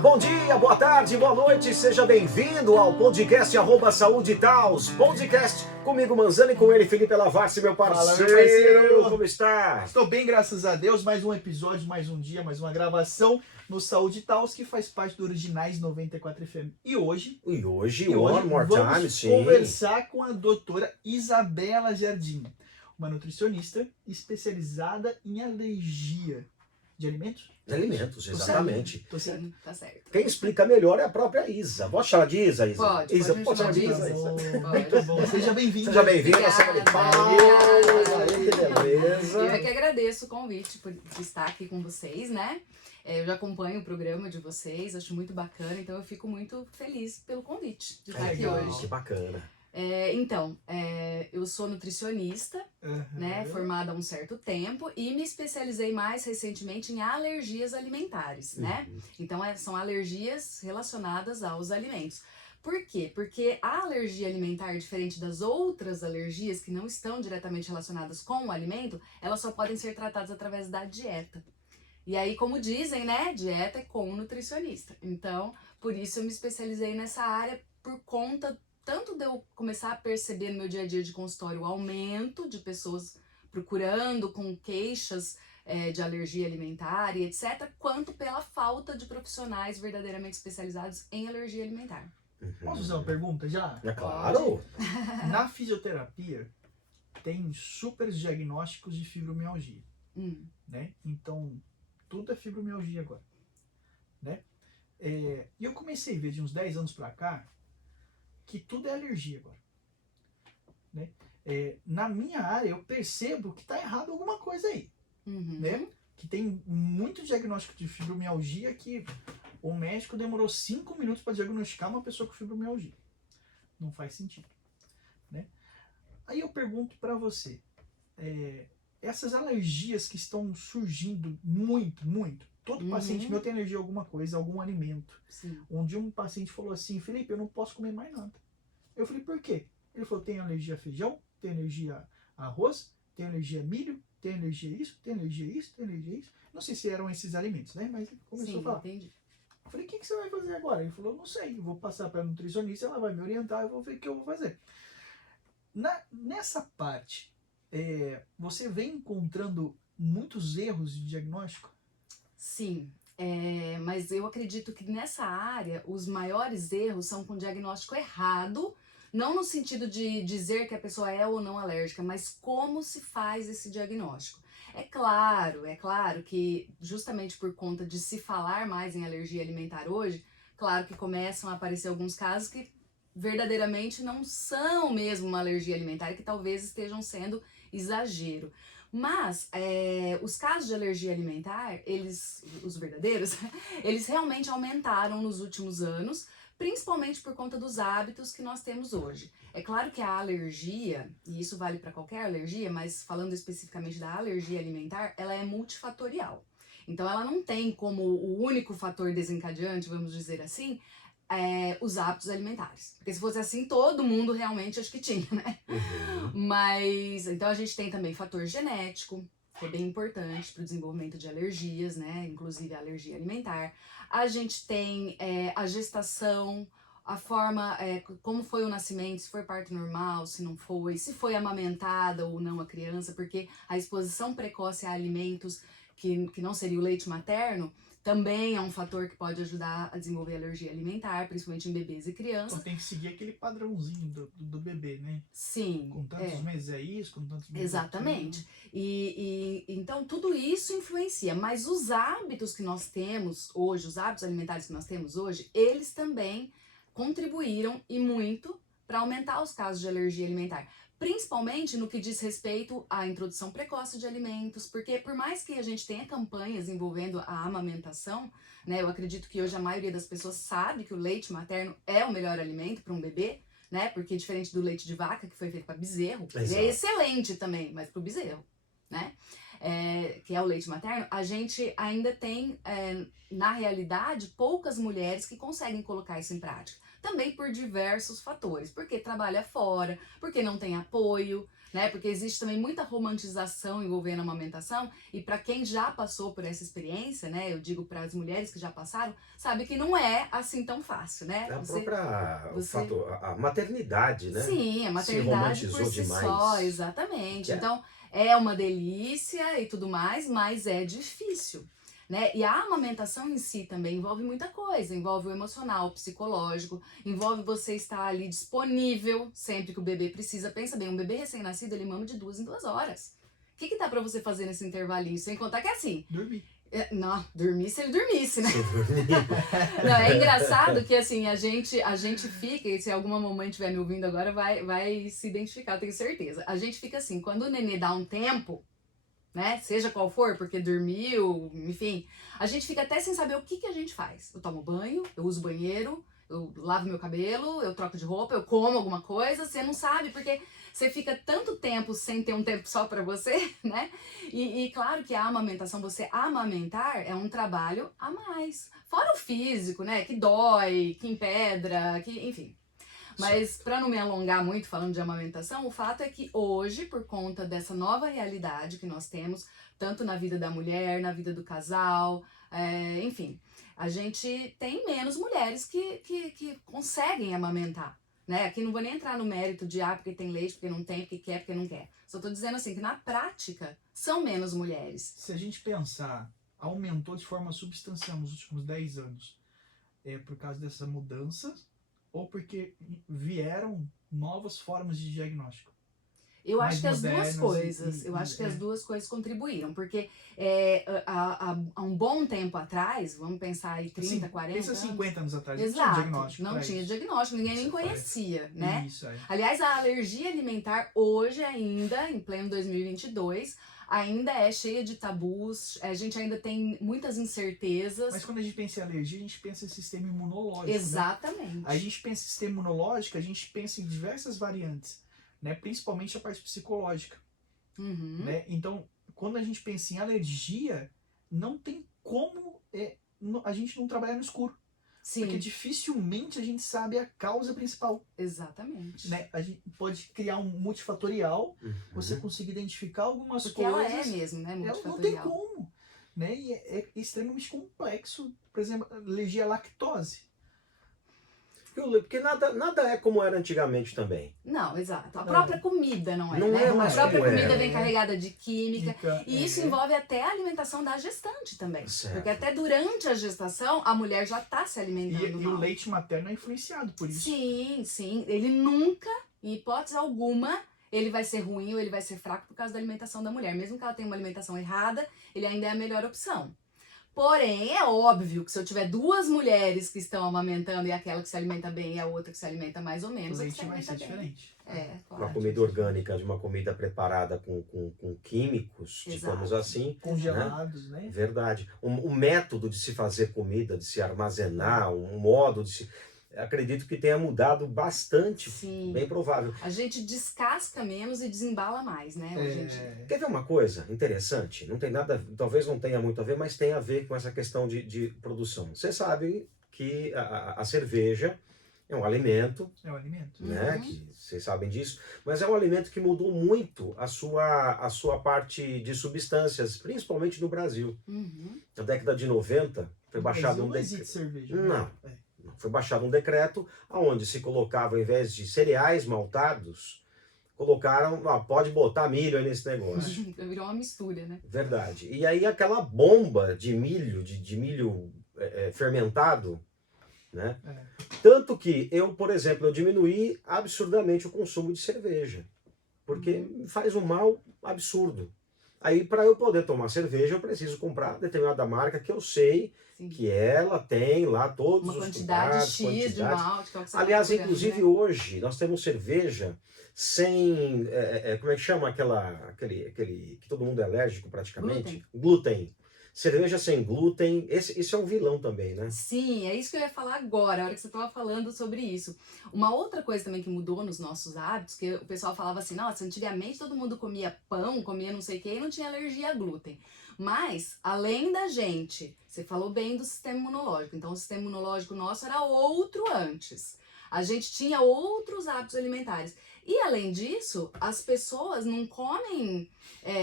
bom dia, boa tarde, boa noite, seja bem-vindo ao podcast @Saúde Taos. Podcast comigo, Manzano, e com ele, Felipe Lavarce, meu parceiro. Fala, meu parceiro. Como está? Estou bem, graças a Deus. Mais um episódio, mais um dia, mais uma gravação no Saúde Taos, que faz parte do Originais 94 FM. E hoje One more time, vamos sim. conversar com a doutora Isabela Jardim, uma nutricionista especializada em alergia de alimentos. De alimentos, exatamente. Tô certo? Sim, tá certo. Quem explica melhor é a própria Isa. Posso chamar de Isa, Isa? Pode, Isa, pode me pode chamar de chamar Isa. de Isa. Muito bom. Seja bem-vinda. Seja bem-vinda à Sala de Obrigada, Palmas. obrigada. Aí, que beleza. Eu é que agradeço o convite por estar aqui com vocês, né? Eu já acompanho o programa de vocês, acho muito bacana, então eu fico muito feliz pelo convite de estar aqui Legal. hoje. Que bacana. Eu sou nutricionista, Uhum. né, formada há um certo tempo e me especializei mais recentemente em alergias alimentares, né? Então são alergias relacionadas aos alimentos. Por quê? Porque a alergia alimentar, diferente das outras alergias que não estão diretamente relacionadas com o alimento, elas só podem ser tratadas através da dieta. E aí, como dizem, né, dieta é com o nutricionista. Então, por isso eu me especializei nessa área por conta tanto de eu começar a perceber no meu dia a dia de consultório o aumento de pessoas procurando com queixas de alergia alimentar e etc., quanto pela falta de profissionais verdadeiramente especializados em alergia alimentar. Posso fazer uma pergunta já? É claro. Na fisioterapia, tem super diagnósticos de fibromialgia, né? Então, tudo é fibromialgia agora, né? E eu comecei a ver de uns 10 anos pra cá que tudo é alergia agora, né? Na minha área, eu percebo que tá errado alguma coisa aí, né? Que tem muito diagnóstico de fibromialgia que o médico demorou 5 minutos para diagnosticar uma pessoa com fibromialgia. Não faz sentido, né? Aí eu pergunto para você, essas alergias que estão surgindo muito, todo paciente meu tem alergia a alguma coisa, a algum alimento. Sim. Um dia um paciente falou assim: Felipe, eu não posso comer mais nada. Eu falei: por quê? Ele falou: tem alergia a feijão, tem alergia a arroz, tem alergia a milho, tem alergia a isso, tem alergia a isso, tem alergia a isso. Não sei se eram esses alimentos, né? Mas ele começou a falar. Entendi. Eu falei: o que você vai fazer agora? Ele falou: não sei, eu vou passar para a nutricionista, ela vai me orientar, eu vou ver o que eu vou fazer. Nessa parte, você vem encontrando muitos erros de diagnóstico? Sim, mas eu acredito que nessa área os maiores erros são com diagnóstico errado, não no sentido de dizer que a pessoa é ou não alérgica, mas como se faz esse diagnóstico. É claro que justamente por conta de se falar mais em alergia alimentar hoje, claro que começam a aparecer alguns casos que verdadeiramente não são mesmo uma alergia alimentar, que talvez estejam sendo exagero. Mas os casos de alergia alimentar, os verdadeiros, eles realmente aumentaram nos últimos anos, principalmente por conta dos hábitos que nós temos hoje. É claro que a alergia, e isso vale para qualquer alergia, mas falando especificamente da alergia alimentar, ela é multifatorial. Então ela não tem como o único fator desencadeante, vamos dizer assim, os hábitos alimentares. Porque se fosse assim, todo mundo realmente acho que tinha, né? Mas, então a gente tem também fator genético, que é bem importante para o desenvolvimento de alergias, né? Inclusive a alergia alimentar. A gente tem a gestação, a forma, como foi o nascimento, se foi parto normal, se não foi, se foi amamentada ou não a criança, porque a exposição precoce a alimentos que não seria o leite materno, também é um fator que pode ajudar a desenvolver alergia alimentar, principalmente em bebês e crianças. Então tem que seguir aquele padrãozinho do bebê, né? Sim. Com tantos meses é isso, com tantos meses Exatamente. Então tudo isso influencia, mas os hábitos que nós temos hoje, os hábitos alimentares que nós temos hoje, eles também contribuíram e muito para aumentar os casos de alergia alimentar. Principalmente no que diz respeito à introdução precoce de alimentos, porque por mais que a gente tenha campanhas envolvendo a amamentação, né, eu acredito que hoje a maioria das pessoas sabe que o leite materno é o melhor alimento para um bebê, né, porque diferente do leite de vaca que foi feito para bezerro, ele é excelente também, mas para o bezerro, né, que é o leite materno, a gente ainda tem, na realidade, poucas mulheres que conseguem colocar isso em prática. Também por diversos fatores, porque trabalha fora, porque não tem apoio, né? Porque existe também muita romantização envolvendo a amamentação, e para quem já passou por essa experiência, né? Eu digo para as mulheres que já passaram, sabe que não é assim tão fácil, né? O fato, a maternidade, né? Sim, a Se maternidade por romantizou si demais. só, exatamente. É. Então, é uma delícia e tudo mais, mas é difícil, né? E a amamentação em si também envolve muita coisa, envolve o emocional, o psicológico, envolve você estar ali disponível sempre que o bebê precisa. Pensa bem, um bebê recém-nascido, ele mama de 2 em 2 horas. O que dá pra você fazer nesse intervalinho? Sem contar que é assim, Dormir. não, dormir se ele dormisse, né? Se dormir. Não, é engraçado que assim, a gente fica, e se alguma mamãe estiver me ouvindo agora, vai se identificar, eu tenho certeza. A gente fica assim, quando o nenê dá um tempo, né? Seja qual for, porque dormiu, enfim, a gente fica até sem saber o que a gente faz. Eu tomo banho, eu uso banheiro, eu lavo meu cabelo, eu troco de roupa, eu como alguma coisa, você não sabe, porque você fica tanto tempo sem ter um tempo só pra você, né? E claro que a amamentação, você amamentar é um trabalho a mais. Fora o físico, né? Que dói, que empedra, que, enfim. Mas para não me alongar muito falando de amamentação, o fato é que hoje, por conta dessa nova realidade que nós temos, tanto na vida da mulher, na vida do casal, enfim, a gente tem menos mulheres que conseguem amamentar, né? Aqui não vou nem entrar no mérito de porque tem leite, porque não tem, porque quer, porque não quer. Só tô dizendo assim que na prática são menos mulheres. Se a gente pensar, aumentou de forma substancial nos últimos 10 anos. É por causa dessa mudança ou porque vieram novas formas de diagnóstico? Eu Mais acho que as duas modernas coisas, e- eu acho que é. as duas coisas contribuíram, porque há um bom tempo atrás, vamos pensar aí 30, Assim, 40 pensa anos. 50 anos atrás, não tinha Exato, diagnóstico não pra tinha isso. diagnóstico, ninguém nem Isso é conhecia, né? Isso, é. Aliás, a alergia alimentar hoje ainda, em pleno 2022, ainda é cheia de tabus, a gente ainda tem muitas incertezas. Mas quando a gente pensa em alergia, a gente pensa em sistema imunológico, né? Exatamente. A gente pensa em sistema imunológico, a gente pensa em diversas variantes, né? Principalmente a parte psicológica, Uhum. né? Então, quando a gente pensa em alergia, não tem como a gente não trabalhar no escuro. Sim, Porque dificilmente a gente sabe a causa principal, exatamente. né? A gente pode criar um multifatorial, Uhum. você conseguir identificar algumas Porque coisas. ela é mesmo, né, Ela não tem multifatorial. como, né? E é extremamente complexo. Por exemplo, alergia à lactose. Porque nada é como era antigamente também. Não, exato. A É. própria comida não é, Não né? é A mais própria como comida era. vem carregada de química. Fica, E isso envolve até a alimentação da gestante também. Certo. Porque até durante a gestação, a mulher já está se alimentando e mal. o leite materno é influenciado por isso. Sim, sim. Ele nunca, em hipótese alguma, ele vai ser ruim ou ele vai ser fraco por causa da alimentação da mulher. Mesmo que ela tenha uma alimentação errada, ele ainda é a melhor opção. Porém, é óbvio que se eu tiver duas mulheres que estão amamentando e aquela que se alimenta bem e a outra que se alimenta mais ou O menos, a que se leite vai alimenta ser bem. diferente. Claro. Uma comida orgânica de uma comida preparada com químicos, digamos Exato. assim. Congelados, né? Verdade. Um método de se fazer comida, de se armazenar, um modo de se... Acredito que tenha mudado bastante. Sim. Bem provável. A gente descasca menos e desembala mais, né, hoje em dia. Quer ver uma coisa interessante? Não tem nada, talvez não tenha muito a ver, mas tem a ver com essa questão de produção. Você sabe que a cerveja é um alimento, É o alimento. né? Uhum. Que vocês sabem disso, mas é um alimento que mudou muito a sua parte de substâncias, principalmente no Brasil. Uhum. Na década de 90, foi baixado não um existe decreto. cerveja. Não. Né? Foi baixado um decreto onde se colocava, ao invés de cereais maltados, colocaram, pode botar milho aí nesse negócio. Virou uma mistura, né? Verdade. E aí aquela bomba de milho, de milho fermentado, né? Tanto que eu, por exemplo, eu diminuí absurdamente o consumo de cerveja. Porque faz um mal absurdo. Aí, para eu poder tomar cerveja, eu preciso comprar determinada marca que eu sei Sim. que ela tem lá todos Uma os quantidade cuidados, X de quantidades. malte. Que é o que você Aliás, tá procurando, inclusive né? hoje, nós temos cerveja sem, como é que chama aquele que todo mundo é alérgico praticamente? Glúten. Cerveja sem glúten, isso é um vilão também, né? Sim, é isso que eu ia falar agora, a hora que você estava falando sobre isso. Uma outra coisa também que mudou nos nossos hábitos, que o pessoal falava assim, nossa, antigamente todo mundo comia pão, comia não sei o que e não tinha alergia a glúten. Mas, além da gente, você falou bem do sistema imunológico, então o sistema imunológico nosso era outro antes. a gente tinha outros hábitos alimentares. E além disso, as pessoas não comem,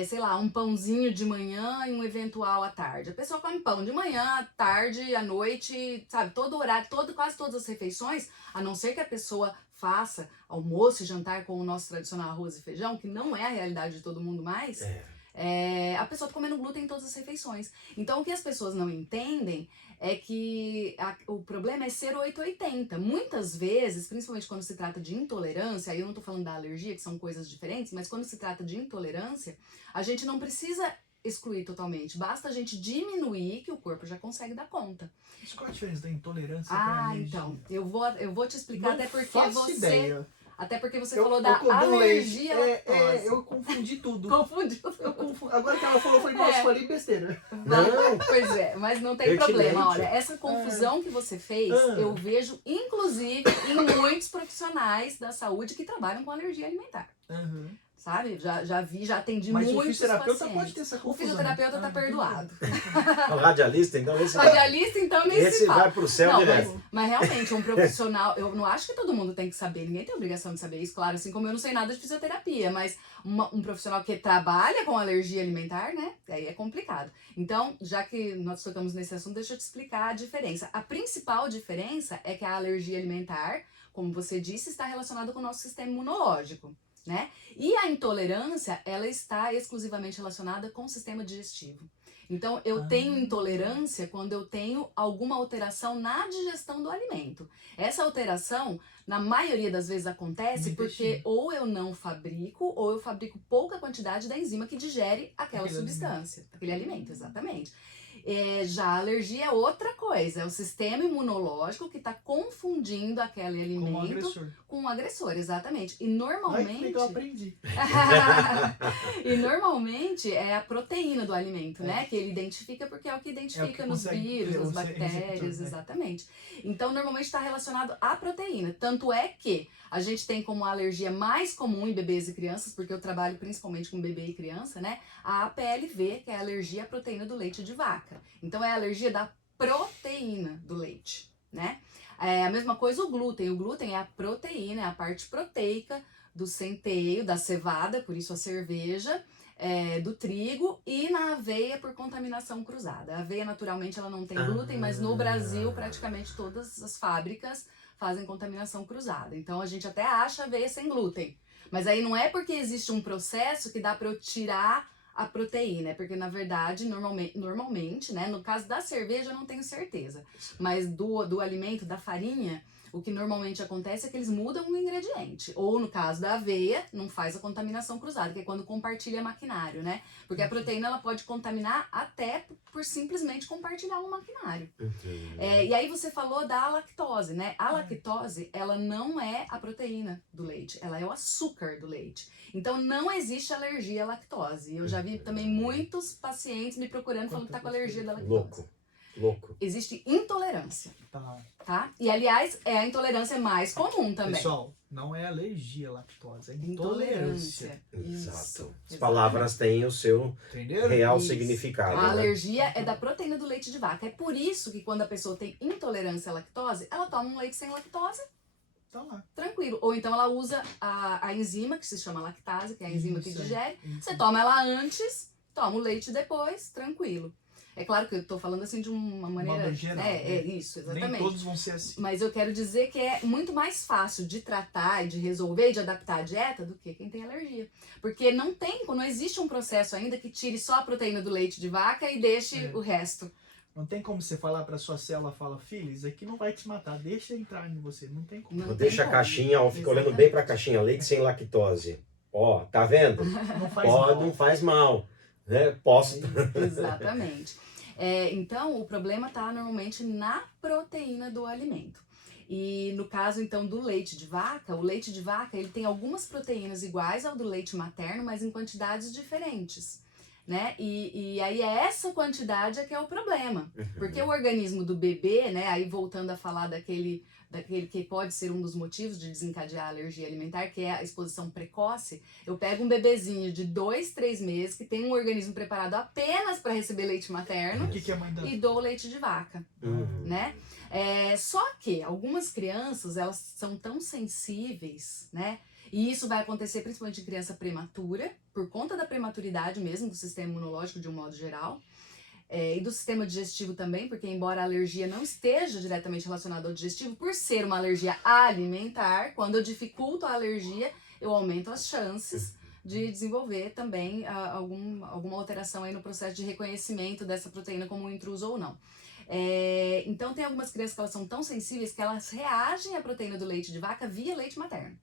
sei lá, um pãozinho de manhã e um eventual à tarde. A pessoa come pão de manhã, à tarde, à noite, sabe, todo horário, quase todas as refeições, a não ser que a pessoa faça almoço e jantar com o nosso tradicional arroz e feijão, que não é a realidade de todo mundo mais. A pessoa tá comendo glúten em todas as refeições. Então, o que as pessoas não entendem é que o problema é ser 880. Muitas vezes, principalmente quando se trata de intolerância, aí eu não tô falando da alergia, que são coisas diferentes, mas quando se trata de intolerância, a gente não precisa excluir totalmente. Basta a gente diminuir que o corpo já consegue dar conta. Mas qual a diferença da intolerância pra alergia? Então, eu vou te explicar, Não até porque faço ideia. Até porque você falou da do alergia leite. à lactose. Eu confundi tudo. Confundiu. Agora que ela falou, foi nossa, falei besteira. Não. Pois é, mas não tem problema. Olha, essa confusão que você fez, eu vejo, inclusive, em muitos profissionais da saúde que trabalham com alergia alimentar. Sabe? Já vi, já atendi muitos pacientes. Mas o fisioterapeuta pode ter essa confusão. O fisioterapeuta tá perdoado. O radialista, então, esse vai pro céu direto. Mas realmente, um profissional, eu não acho que todo mundo tem que saber, ninguém tem obrigação de saber isso, claro, assim como eu não sei nada de fisioterapia, mas um profissional que trabalha com alergia alimentar, né, aí é complicado. Então, já que nós tocamos nesse assunto, deixa eu te explicar a diferença. A principal diferença é que a alergia alimentar, como você disse, está relacionada com o nosso sistema imunológico, né? E a intolerância, ela está exclusivamente relacionada com o sistema digestivo. Então, eu tenho intolerância quando eu tenho alguma alteração na digestão do alimento. Essa alteração, na maioria das vezes, acontece porque ou eu não fabrico, ou eu fabrico pouca quantidade da enzima que digere aquela substância, aquele alimento, exatamente. Já a alergia é outra coisa, é o sistema imunológico que está confundindo aquele alimento com um agressor, exatamente. E normalmente... Ai, que legal, aprendi. E normalmente é a proteína do alimento, né? Que ele identifica porque é o que identifica nos vírus, nas bactérias, exatamente. Então, normalmente está relacionado à proteína. Tanto é que a gente tem como alergia mais comum em bebês e crianças, porque eu trabalho principalmente com bebê e criança, né? A APLV, que é a alergia à proteína do leite de vaca. Então, é a alergia da proteína do leite, né? A mesma coisa o glúten. O glúten é a proteína, é a parte proteica do centeio, da cevada, por isso a cerveja, do trigo, e na aveia por contaminação cruzada. A aveia, naturalmente, ela não tem glúten, mas no Brasil, praticamente todas as fábricas fazem contaminação cruzada. Então, a gente até acha aveia sem glúten. Mas aí não é porque existe um processo que dá para eu tirar a proteína, é porque, na verdade, normalmente, né, no caso da cerveja eu não tenho certeza, mas do alimento, da farinha, o que normalmente acontece é que eles mudam o ingrediente. Ou no caso da aveia, não faz a contaminação cruzada, que é quando compartilha maquinário, né? Porque a proteína ela pode contaminar até por simplesmente compartilhar um maquinário. E aí você falou da lactose, né? A lactose, ela não é a proteína do leite, ela é o açúcar do leite. Então não existe alergia à lactose. Eu já vi também muitos pacientes me procurando falando que tá com alergia da lactose. Louco. Existe intolerância. Tá? E, aliás, é a intolerância mais comum também. Pessoal, não é alergia à lactose, é intolerância. Exato. As palavras têm o seu real significado. A alergia é da proteína do leite de vaca. É por isso que quando a pessoa tem intolerância à lactose, ela toma um leite sem lactose, tá lá, tranquilo. Ou então ela usa a enzima, que se chama lactase, que é a enzima que digere. Você toma ela antes, toma o leite depois, tranquilo. É claro que eu tô falando assim de uma maneira... geral, isso, exatamente. Nem todos vão ser assim. Mas eu quero dizer que é muito mais fácil de tratar e de resolver e de adaptar a dieta do que quem tem alergia. Porque não existe um processo ainda que tire só a proteína do leite de vaca e deixe o resto. Não tem como você falar pra sua célula, fala, filha, isso aqui não vai te matar, deixa entrar em você, não tem como. Deixa a caixinha, fica olhando bem pra caixinha, leite sem lactose. Ó, tá vendo? Não faz mal. Né? Posso. Exatamente. Então, o problema está normalmente na proteína do alimento. E no caso, então, do leite de vaca, o leite de vaca ele tem algumas proteínas iguais ao do leite materno, mas em quantidades diferentes, né? E aí essa quantidade é que é o problema. Porque o organismo do bebê, né? Aí voltando a falar daquele que pode ser um dos motivos de desencadear a alergia alimentar, que é a exposição precoce. Eu pego um bebezinho de 2, 3 meses que tem um organismo preparado apenas para receber leite materno que a mãe dá? E dou leite de vaca, né? Só que algumas crianças, elas são tão sensíveis, né? E isso vai acontecer principalmente em criança prematura, por conta da prematuridade mesmo, do sistema imunológico de um modo geral. E do sistema digestivo também, porque embora a alergia não esteja diretamente relacionada ao digestivo, por ser uma alergia alimentar, quando eu dificulto a alergia, eu aumento as chances de desenvolver também alguma alteração aí no processo de reconhecimento dessa proteína como um intruso ou não. Então tem algumas crianças que elas são tão sensíveis que elas reagem à proteína do leite de vaca via leite materno.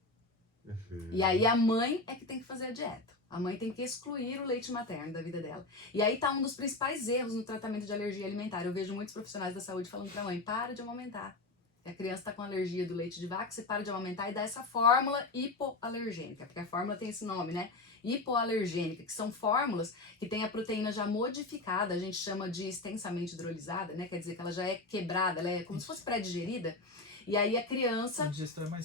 E aí a mãe é que tem que fazer a dieta. A mãe tem que excluir o leite materno da vida dela. E aí tá um dos principais erros no tratamento de alergia alimentar. Eu vejo muitos profissionais da saúde falando pra mãe, para de amamentar. A criança tá com alergia do leite de vaca, você para de amamentar e dá essa fórmula hipoalergênica. Porque a fórmula tem esse nome, né? Hipoalergênica, que são fórmulas que tem a proteína já modificada, a gente chama de extensamente hidrolisada, né? Quer dizer que ela já é quebrada, ela é como se fosse pré-digerida. E aí a criança,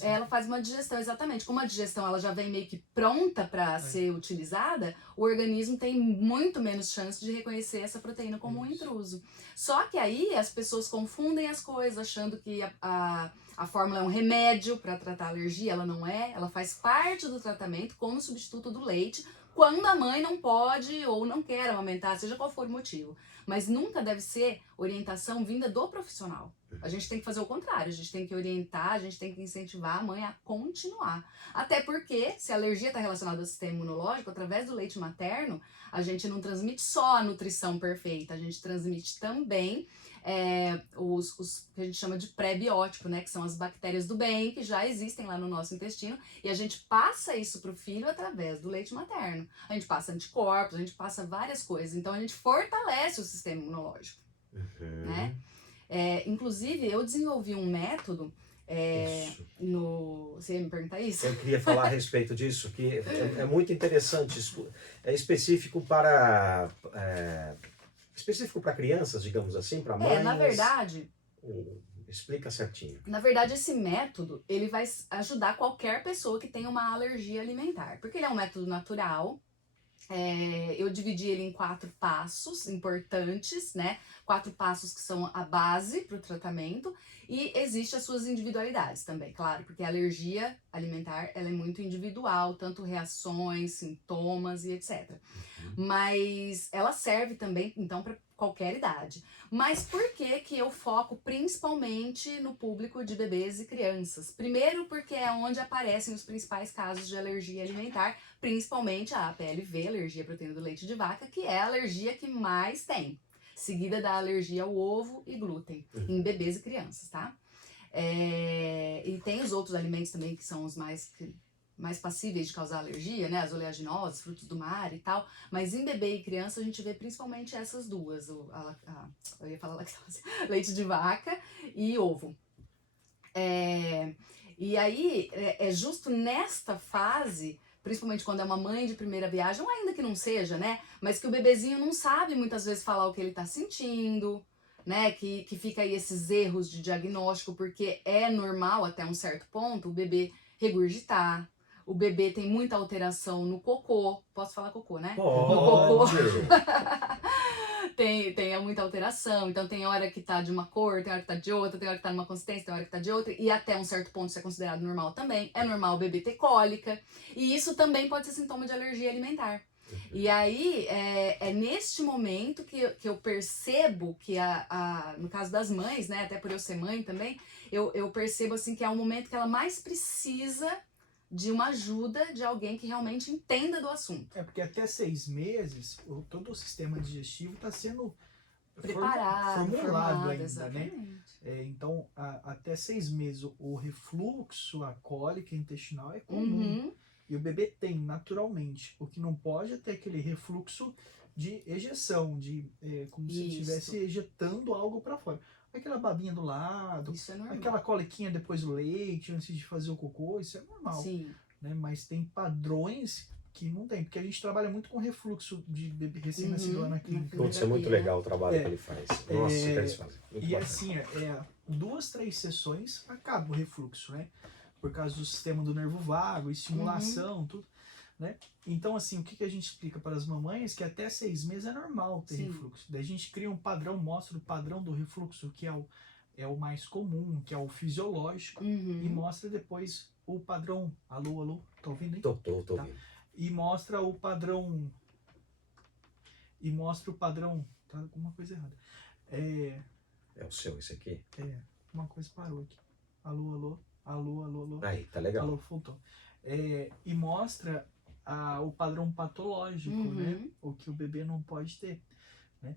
ela faz uma digestão, exatamente. Como a digestão ela já vem meio que pronta para ser utilizada, o organismo tem muito menos chance de reconhecer essa proteína como um intruso. Só que aí as pessoas confundem as coisas, achando que a fórmula é um remédio para tratar a alergia. Ela não é, ela faz parte do tratamento como substituto do leite, quando a mãe não pode ou não quer amamentar, seja qual for o motivo. Mas nunca deve ser orientação vinda do profissional. A gente tem que fazer o contrário, a gente tem que orientar, a gente tem que incentivar a mãe a continuar. Até porque, se a alergia está relacionada ao sistema imunológico, através do leite materno, a gente não transmite só a nutrição perfeita, a gente transmite também os que a gente chama de pré-biótico, né? Que são as bactérias do bem, que já existem lá no nosso intestino, e a gente passa isso pro filho através do leite materno. A gente passa anticorpos, a gente passa várias coisas, então a gente fortalece o sistema imunológico, né? Inclusive, eu desenvolvi um método Você ia me perguntar isso? Eu queria falar a respeito disso, que é muito interessante. É específico para crianças, digamos assim, para mães. Na verdade... Explica certinho. Na verdade, esse método, ele vai ajudar qualquer pessoa que tenha uma alergia alimentar. Porque ele é um método natural. Eu dividi ele em 4 passos importantes, né? 4 passos que são a base para o tratamento, e existem as suas individualidades também, claro, porque a alergia alimentar ela é muito individual, tanto reações, sintomas e etc. Mas ela serve também, então, para qualquer idade. Mas por que eu foco principalmente no público de bebês e crianças? Primeiro, porque é onde aparecem os principais casos de alergia alimentar, principalmente a APLV, alergia à proteína do leite de vaca, que é a alergia que mais tem, seguida da alergia ao ovo e glúten, em bebês e crianças, tá? E tem os outros alimentos também que são os mais passíveis de causar alergia, né? As oleaginosas, frutos do mar e tal. Mas em bebê e criança a gente vê principalmente essas duas. Eu ia falar lactose. Leite de vaca e ovo. E aí, é justo nesta fase, principalmente quando é uma mãe de primeira viagem, ou ainda que não seja, né? Mas que o bebezinho não sabe muitas vezes falar o que ele tá sentindo, né? Que fica aí esses erros de diagnóstico, porque é normal até um certo ponto o bebê regurgitar. O bebê tem muita alteração no cocô. Posso falar cocô, né? Pode. No cocô. tem muita alteração. Então tem hora que tá de uma cor, tem hora que tá de outra, tem hora que tá numa consistência, tem hora que tá de outra. E até um certo ponto isso é considerado normal também. É normal o bebê ter cólica. E isso também pode ser sintoma de alergia alimentar. E aí, é neste momento que eu percebo que, no caso das mães, né? Até por eu ser mãe também, eu percebo assim que é o momento que ela mais precisa de uma ajuda de alguém que realmente entenda do assunto. Porque até 6 meses, todo o sistema digestivo está sendo preparado, formulado ainda, exatamente. Né? Então, até 6 meses, o refluxo, a cólica intestinal é comum. E o bebê tem, naturalmente. O que não pode é ter aquele refluxo de ejeção, como se estivesse ejetando algo para fora. Aquela babinha do lado, isso é normal. Aquela coliquinha depois do leite, antes de fazer o cocô, isso é normal. Sim. Né? Mas tem padrões que não tem, porque a gente trabalha muito com refluxo de bebê recém-nascido lá na clínica. Isso é muito legal o trabalho que ele faz. Nossa, que eles fazem. Muito bacana. Assim, 2, 3 sessões acaba o refluxo, né? Por causa do sistema do nervo vago, estimulação, tudo. Né? Então, assim, o que a gente explica para as mamães? Que até 6 meses é normal ter refluxo. Daí a gente cria um padrão, mostra o padrão do refluxo, que é é o mais comum, que é o fisiológico, e mostra depois o padrão. Alô, alô, tá ouvindo aí? Tô ouvindo. E mostra o padrão. Tá alguma coisa errada. É o seu, esse aqui? Uma coisa parou aqui. Alô, alô, alô, alô, alô. Aí, tá legal. Alô, voltou. E mostra o padrão patológico, né? O que o bebê não pode ter, né?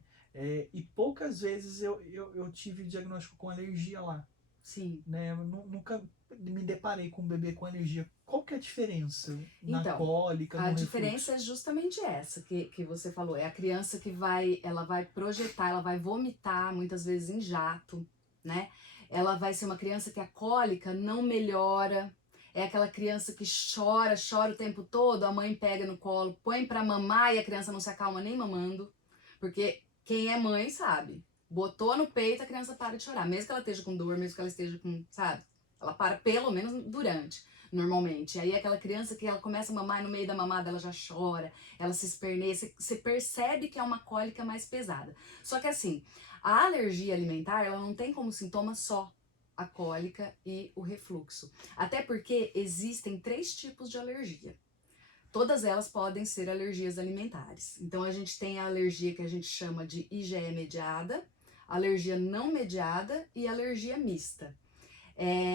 E poucas vezes eu tive diagnóstico com alergia lá. Sim. Né? Eu nunca me deparei com um bebê com alergia. Qual que é a diferença na Então, cólica, no a refluxo? diferença é justamente essa que você falou. É a criança que ela vai projetar, ela vai vomitar, muitas vezes em jato, né? Ela vai ser uma criança que a cólica não melhora. É aquela criança que chora o tempo todo, a mãe pega no colo, põe pra mamar e a criança não se acalma nem mamando. Porque quem é mãe sabe. Botou no peito, a criança para de chorar. Mesmo que ela esteja com dor, mesmo que ela esteja com, sabe? Ela para pelo menos durante, normalmente. Aí aquela criança que ela começa a mamar e no meio da mamada ela já chora, ela se esperneia. Você percebe que é uma cólica mais pesada. Só que assim, a alergia alimentar, ela não tem como sintoma só a cólica e o refluxo. Até porque existem 3 tipos de alergia. Todas elas podem ser alergias alimentares. Então a gente tem a alergia que a gente chama de IgE mediada, alergia não mediada e alergia mista.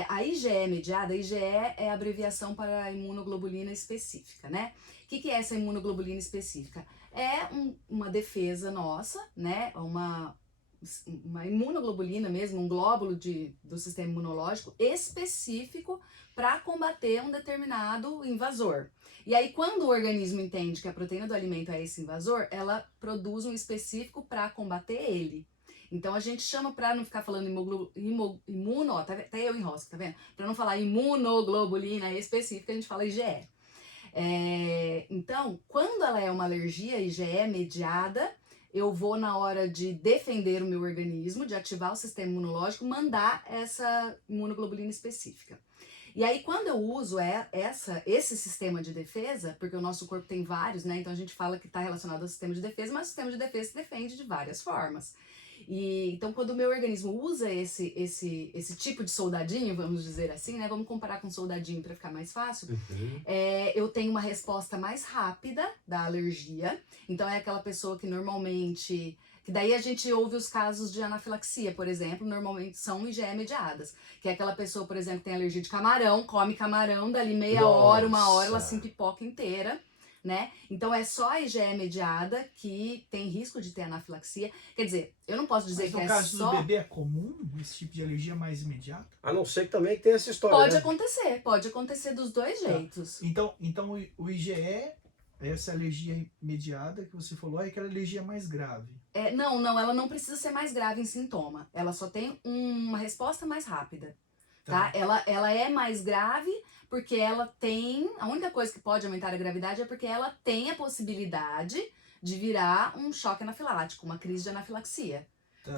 A IgE mediada, a IgE é a abreviação para imunoglobulina específica, né? O que é essa imunoglobulina específica? É uma defesa nossa, né? Uma imunoglobulina mesmo, um glóbulo do sistema imunológico específico para combater um determinado invasor. E aí, quando o organismo entende que a proteína do alimento é esse invasor, ela produz um específico para combater ele. Então a gente chama, para não ficar falando até eu enrosco, tá vendo? Para não falar imunoglobulina específica, a gente fala IgE. Então, quando ela é uma alergia IgE mediada, eu vou, na hora de defender o meu organismo, de ativar o sistema imunológico, mandar essa imunoglobulina específica. E aí, quando eu uso esse sistema de defesa, porque o nosso corpo tem vários, né? Então a gente fala que está relacionado ao sistema de defesa, mas o sistema de defesa se defende de várias formas. Então, quando o meu organismo usa esse tipo de soldadinho, vamos dizer assim, né? Vamos comparar com soldadinho para ficar mais fácil. Eu tenho uma resposta mais rápida da alergia. Então, é aquela pessoa que normalmente... Que daí a gente ouve os casos de anafilaxia, por exemplo, normalmente são IgE mediadas. Que é aquela pessoa, por exemplo, que tem alergia de camarão, come camarão, dali meia hora, 1 hora, ela se empipoca inteira, né? Então é só a IgE mediada que tem risco de ter anafilaxia. Quer dizer, eu não posso dizer que é só... Mas no caso do bebê é comum esse tipo de alergia mais imediata? A não ser que também tenha essa história, Pode acontecer dos dois jeitos. Então o IgE, essa alergia imediata que você falou, é aquela alergia mais grave. Não, ela não precisa ser mais grave em sintoma. Ela só tem uma resposta mais rápida. Tá? Ela é mais grave porque ela tem... A única coisa que pode aumentar a gravidade é porque ela tem a possibilidade de virar um choque anafilático, uma crise de anafilaxia.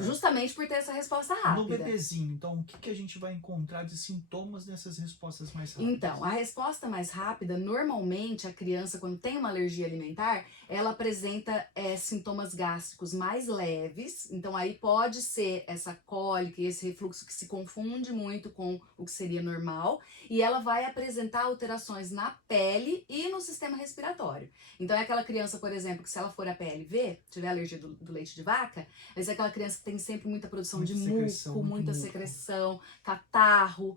Justamente por ter essa resposta rápida. No bebezinho, então, o que a gente vai encontrar de sintomas nessas respostas mais rápidas? Então, a resposta mais rápida, normalmente a criança, quando tem uma alergia alimentar, ela apresenta sintomas gástricos mais leves. Então, aí pode ser essa cólica e esse refluxo que se confunde muito com o que seria normal. E ela vai apresentar alterações na pele e no sistema respiratório. Então, é aquela criança, por exemplo, que se ela for a PLV, tiver alergia do leite de vaca, vai ser aquela criança que tem sempre muita produção de muco, muita secreção, catarro,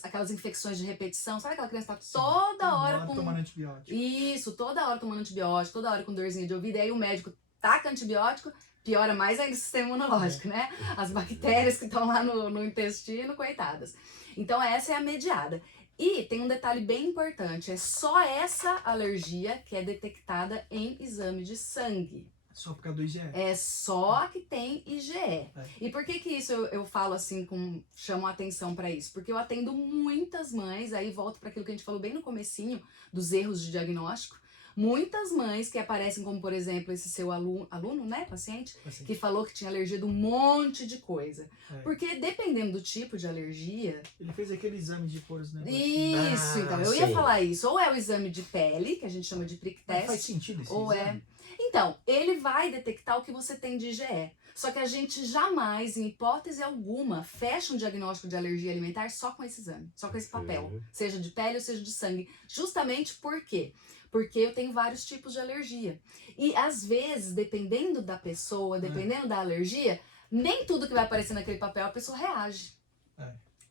aquelas infecções de repetição. Sabe aquela criança que tá toda hora tomando antibiótico? Isso, toda hora tomando antibiótico, toda hora com dorzinha de ouvido. E aí o médico taca antibiótico, piora mais ainda o sistema imunológico, né? As bactérias que estão lá no intestino, coitadas. Então essa é a mediada. E tem um detalhe bem importante, é só essa alergia que é detectada em exame de sangue. Só por causa do IgE? É só que tem IgE. E por que isso eu falo assim, chamo a atenção para isso? Porque eu atendo muitas mães, aí volto para aquilo que a gente falou bem no comecinho, dos erros de diagnóstico. Muitas mães que aparecem como, por exemplo, esse seu aluno, né, paciente, que falou que tinha alergia de um monte de coisa. Porque dependendo do tipo de alergia... Ele fez aquele exame de pôr os negócios. Isso, então, eu ia falar isso. Ou é o exame de pele, que a gente chama de prick test. Faz sentido esse ou exame? Então, ele vai detectar o que você tem de IgE. Só que a gente jamais, em hipótese alguma, fecha um diagnóstico de alergia alimentar só com esse exame, só com esse papel, seja de pele ou seja de sangue. Justamente por quê? Porque eu tenho vários tipos de alergia. E às vezes, dependendo da pessoa, dependendo da alergia, nem tudo que vai aparecer naquele papel a pessoa reage.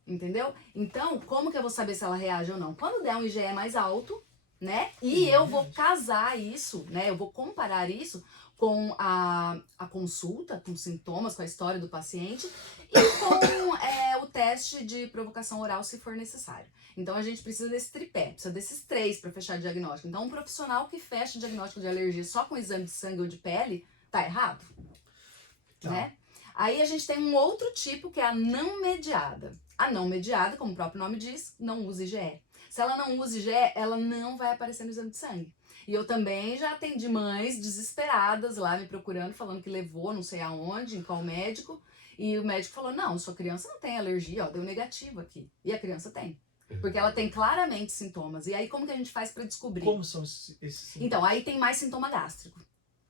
Entendeu? Então, como que eu vou saber se ela reage ou não? Quando der um IgE mais alto, né? E eu vou casar isso, né? Eu vou comparar isso com a consulta, com sintomas, com a história do paciente e com o teste de provocação oral, se for necessário. Então, a gente precisa desse tripé, precisa desses 3 para fechar o diagnóstico. Então, um profissional que fecha o diagnóstico de alergia só com exame de sangue ou de pele, tá errado, né? Aí a gente tem um outro tipo que é a não mediada. A não mediada, como o próprio nome diz, não usa IgE. Se ela não usa IgE, ela não vai aparecer no exame de sangue. E eu também já atendi mães desesperadas lá me procurando, falando que levou não sei aonde, em qual médico. E o médico falou, não, sua criança não tem alergia, ó, deu negativo aqui. E a criança tem. Porque ela tem claramente sintomas. E aí como que a gente faz pra descobrir? Como são esses sintomas? Então, aí tem mais sintoma gástrico.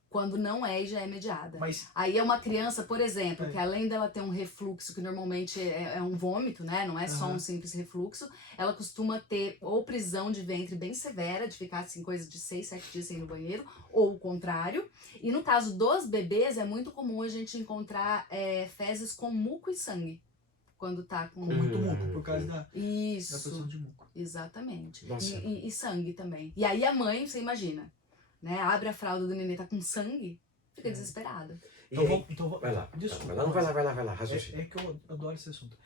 Quando não é IgE mediada. Mas aí é uma criança, por exemplo, que além dela ter um refluxo, que normalmente é um vômito, né? Não é só um simples refluxo, ela costuma ter ou prisão de ventre bem severa, de ficar assim, coisa de 6, 7 dias sem ir no banheiro, ou o contrário. E no caso dos bebês, é muito comum a gente encontrar fezes com muco e sangue. Quando tá com muito muco, por causa da produção de muco. Exatamente. E sangue também. E aí a mãe, você imagina, né? Abre a fralda do nenê, tá com sangue, fica desesperada. Então, vai lá. Desculpa. Vai lá, raciocínio. É que eu adoro esse assunto.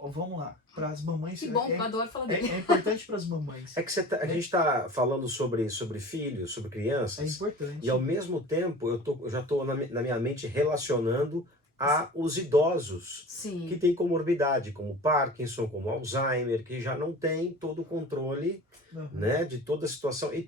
Vamos lá. Para as mamães. Que bom, eu adoro falar dele. É importante para as mamães. É que a gente tá falando sobre filhos, sobre crianças. É importante. E ao mesmo tempo, eu já tô na minha mente relacionando os idosos que têm comorbidade, como Parkinson, como Alzheimer, que já não tem todo o controle, né, de toda a situação. E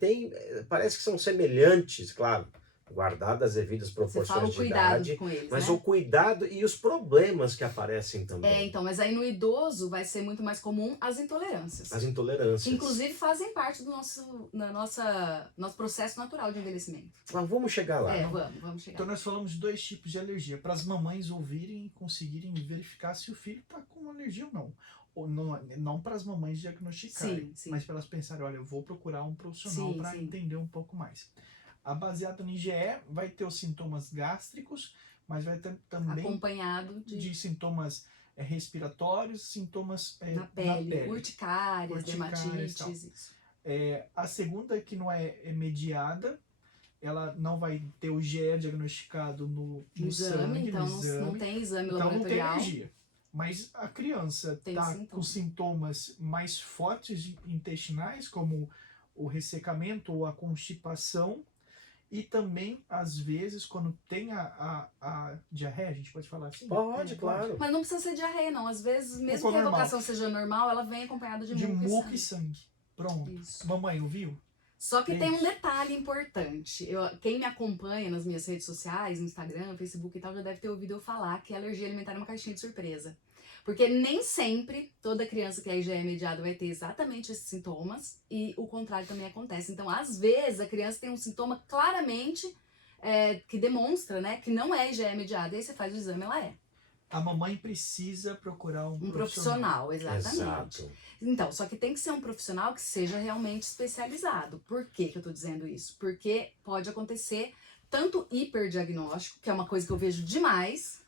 parece que são semelhantes, claro, guardadas as devidas proporções de idade, com eles, mas né? o cuidado e os problemas que aparecem também. Então, mas aí no idoso vai ser muito mais comum as intolerâncias. As intolerâncias. Que inclusive fazem parte do nosso processo natural de envelhecimento. Mas vamos chegar lá. Vamos chegar. Então nós falamos de 2 tipos de alergia, para as mamães ouvirem e conseguirem verificar se o filho está com alergia ou não. Ou não para as mamães diagnosticarem, mas para elas pensarem, olha, eu vou procurar um profissional para entender um pouco mais. A baseada no IgE vai ter os sintomas gástricos, mas vai ter também acompanhado de sintomas respiratórios, sintomas na pele. Urticárias, dermatites, isso. A segunda, que não é mediada, ela não vai ter o IgE diagnosticado no exame, sangue, então no exame. Não tem exame então laboratorial. Não tem alergia. Mas a criança está com sintomas mais fortes intestinais, como o ressecamento ou a constipação. E também, às vezes, quando tem a diarreia, a gente pode falar assim? Pode, claro. Mas não precisa ser diarreia, não. Às vezes, mesmo que a evocação seja normal, ela vem acompanhada de muco e sangue. Pronto. Isso. Mamãe, ouviu? Só que tem um detalhe importante. Quem me acompanha nas minhas redes sociais, no Instagram, Facebook e tal, já deve ter ouvido eu falar que a alergia alimentar é uma caixinha de surpresa. Porque nem sempre toda criança que é IgE mediada vai ter exatamente esses sintomas e o contrário também acontece. Então, às vezes, a criança tem um sintoma claramente que demonstra, né, que não é IgE mediada. E aí você faz o exame, ela é. A mamãe precisa procurar um profissional. Exatamente. Exato. Então, só que tem que ser um profissional que seja realmente especializado. Por que eu tô dizendo isso? Porque pode acontecer tanto hiperdiagnóstico, que é uma coisa que eu vejo demais,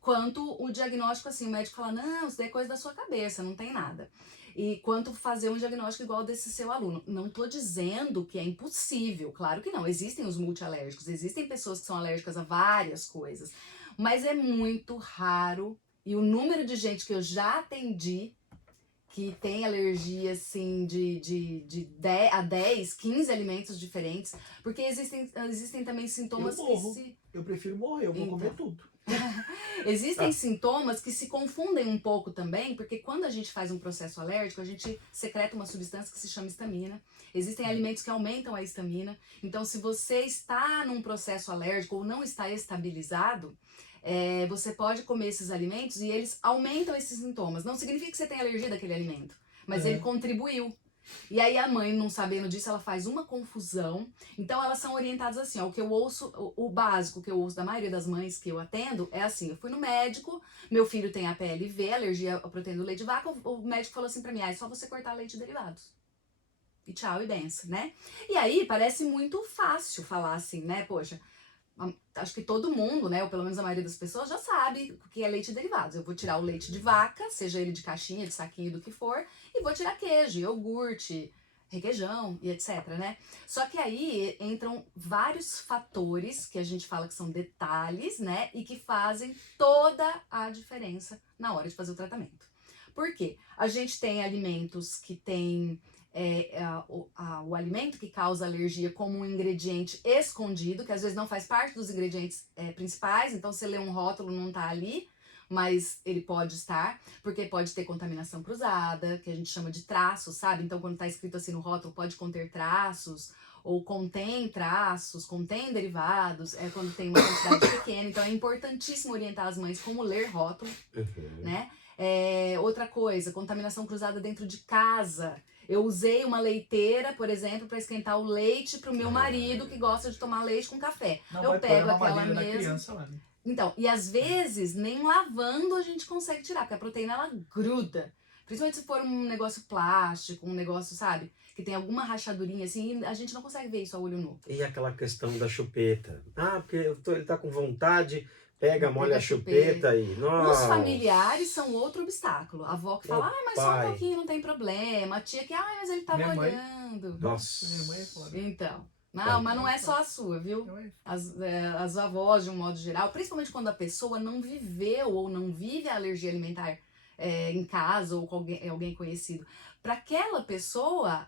quanto o diagnóstico, assim, o médico fala, não, isso daí é coisa da sua cabeça, não tem nada. E quanto fazer um diagnóstico igual desse seu aluno. Não tô dizendo que é impossível, claro que não. Existem os multialérgicos, existem pessoas que são alérgicas a várias coisas, mas é muito raro. E o número de gente que eu já atendi que tem alergia, assim, de 10, 15 alimentos diferentes, porque existem também sintomas Eu prefiro morrer, eu vou comer tudo. Existem sintomas que se confundem um pouco também, porque quando a gente faz um processo alérgico, a gente secreta uma substância que se chama histamina. Existem alimentos que aumentam a histamina. Então, se você está num processo alérgico ou não está estabilizado, você pode comer esses alimentos e eles aumentam esses sintomas. Não significa que você tem alergia daquele alimento, mas ele contribuiu. E aí a mãe, não sabendo disso, ela faz uma confusão. Então elas são orientadas assim, ó, o que eu ouço, o básico que eu ouço da maioria das mães que eu atendo é assim, eu fui no médico, meu filho tem APLV, alergia à proteína do leite de vaca, o médico falou assim pra mim, é só você cortar leite e derivados. E tchau e benção, né? E aí parece muito fácil falar assim, né? Poxa, acho que todo mundo, né, ou pelo menos a maioria das pessoas já sabe o que é leite e derivados. Eu vou tirar o leite de vaca, seja ele de caixinha, de saquinho, do que for, e vou tirar queijo, iogurte, requeijão e etc, né? Só que aí entram vários fatores que a gente fala que são detalhes, né, e que fazem toda a diferença na hora de fazer o tratamento. Por quê? A gente tem alimentos que têm o alimento que causa alergia como um ingrediente escondido, que às vezes não faz parte dos ingredientes principais, então você lê um rótulo, não tá ali, mas ele pode estar, porque pode ter contaminação cruzada, que a gente chama de traços, sabe? Então quando tá escrito assim no rótulo, pode conter traços, ou contém traços, contém derivados, quando tem uma quantidade pequena, então é importantíssimo orientar as mães como ler rótulo, né? Outra coisa, contaminação cruzada dentro de casa. Eu usei uma leiteira, por exemplo, para esquentar o leite pro meu marido que gosta de tomar leite com café. Não eu vai pôr pego a aquela mamadeira da mesma. criança lá, né? Então, e às vezes nem lavando a gente consegue tirar, porque a proteína ela gruda. Principalmente se for um negócio plástico, um negócio, sabe? Que tem alguma rachadurinha assim, a gente não consegue ver isso a olho nu. E aquela questão da chupeta. Ah, porque ele tá com vontade, pega, molha a chupeta e... Nossa. Os familiares são outro obstáculo. A avó que fala, mas só um pouquinho, não tem problema. A tia que, mas ele tava olhando. Nossa. Minha mãe é foda. Então, mas não é só a sua, viu? As avós, de um modo geral, principalmente quando a pessoa não viveu ou não vive a alergia alimentar em casa ou com alguém conhecido. Para aquela pessoa,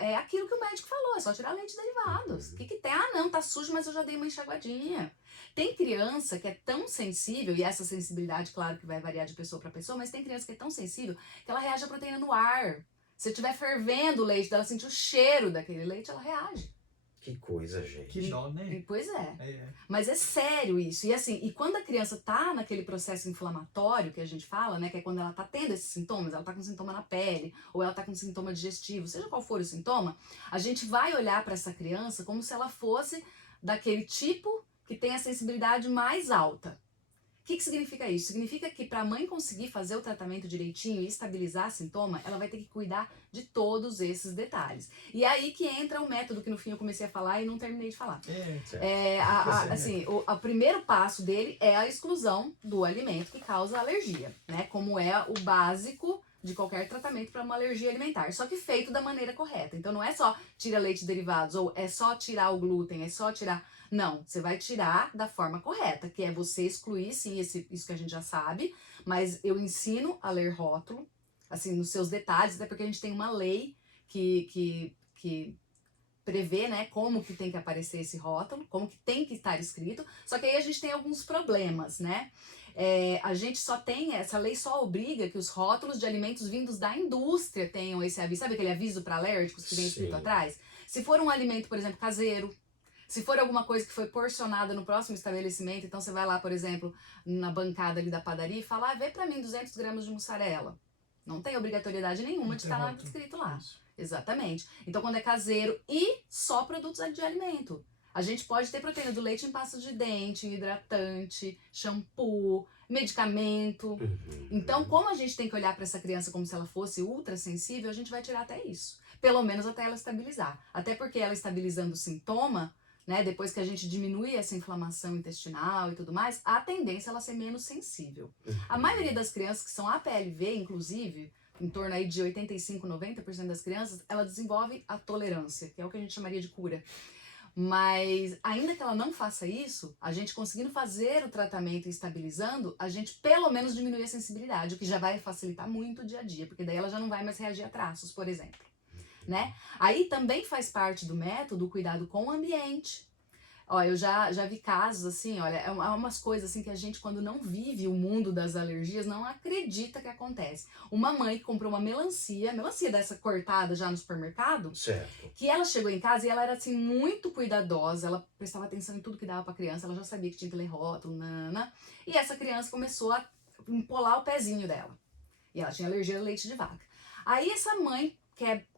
é aquilo que o médico falou, é só tirar leite e derivados. O que tem? Não, tá sujo, mas eu já dei uma enxaguadinha. Tem criança que é tão sensível, e essa sensibilidade, claro que vai variar de pessoa para pessoa, mas tem criança que é tão sensível que ela reage à proteína no ar. Se estiver fervendo o leite, ela sentir o cheiro daquele leite, ela reage. Que coisa, gente. Que dó, né? Pois é. Mas é sério isso. E assim, e quando a criança tá naquele processo inflamatório que a gente fala, né, que é quando ela tá tendo esses sintomas, ela tá com sintoma na pele, ou ela tá com sintoma digestivo, seja qual for o sintoma, a gente vai olhar para essa criança como se ela fosse daquele tipo que tem a sensibilidade mais alta. O que significa isso? Significa que para a mãe conseguir fazer o tratamento direitinho e estabilizar sintoma, ela vai ter que cuidar de todos esses detalhes. E aí que entra o método que no fim eu comecei a falar e não terminei de falar. O primeiro passo dele é a exclusão do alimento que causa alergia, né? Como é o básico de qualquer tratamento para uma alergia alimentar, só que feito da maneira correta. Então não é só tira leite e derivados, ou é só tirar o glúten, é só tirar... Não, você vai tirar da forma correta, que é você excluir, sim, isso que a gente já sabe, mas eu ensino a ler rótulo, assim, nos seus detalhes, até porque a gente tem uma lei que prevê, né, como que tem que aparecer esse rótulo, como que tem que estar escrito, só que aí a gente tem alguns problemas, né? A gente só tem, essa lei só obriga que os rótulos de alimentos vindos da indústria tenham esse aviso, sabe aquele aviso para alérgicos que vem escrito atrás? Se for um alimento, por exemplo, caseiro, se for alguma coisa que foi porcionada no próximo estabelecimento, então você vai lá, por exemplo, na bancada ali da padaria e fala, vê pra mim 200 gramas de mussarela. Não tem obrigatoriedade nenhuma de estar lá escrito lá. Isso. Exatamente. Então, quando é caseiro e só produtos de alimento. A gente pode ter proteína do leite em pasta de dente, hidratante, shampoo, medicamento. Então, como a gente tem que olhar para essa criança como se ela fosse ultra sensível, a gente vai tirar até isso. Pelo menos até ela estabilizar. Até porque ela estabilizando o sintoma, né, depois que a gente diminui essa inflamação intestinal e tudo mais, a tendência é ela ser menos sensível. A maioria das crianças que são APLV, inclusive, em torno aí de 85, 90% das crianças, ela desenvolve a tolerância, que é o que a gente chamaria de cura. Mas ainda que ela não faça isso, a gente conseguindo fazer o tratamento e estabilizando, a gente pelo menos diminui a sensibilidade, o que já vai facilitar muito o dia a dia, porque daí ela já não vai mais reagir a traços, por exemplo. Né? Aí também faz parte do método o cuidado com o ambiente. Ó, eu já vi casos assim, olha, é umas coisas assim que a gente, quando não vive o mundo das alergias, não acredita que acontece. Uma mãe que comprou uma melancia dessa cortada já no supermercado, certo, que ela chegou em casa e ela era assim muito cuidadosa, ela prestava atenção em tudo que dava pra criança, ela já sabia que tinha que ler rótulo, e essa criança começou a empolar o pezinho dela. E ela tinha alergia ao leite de vaca. Aí essa mãe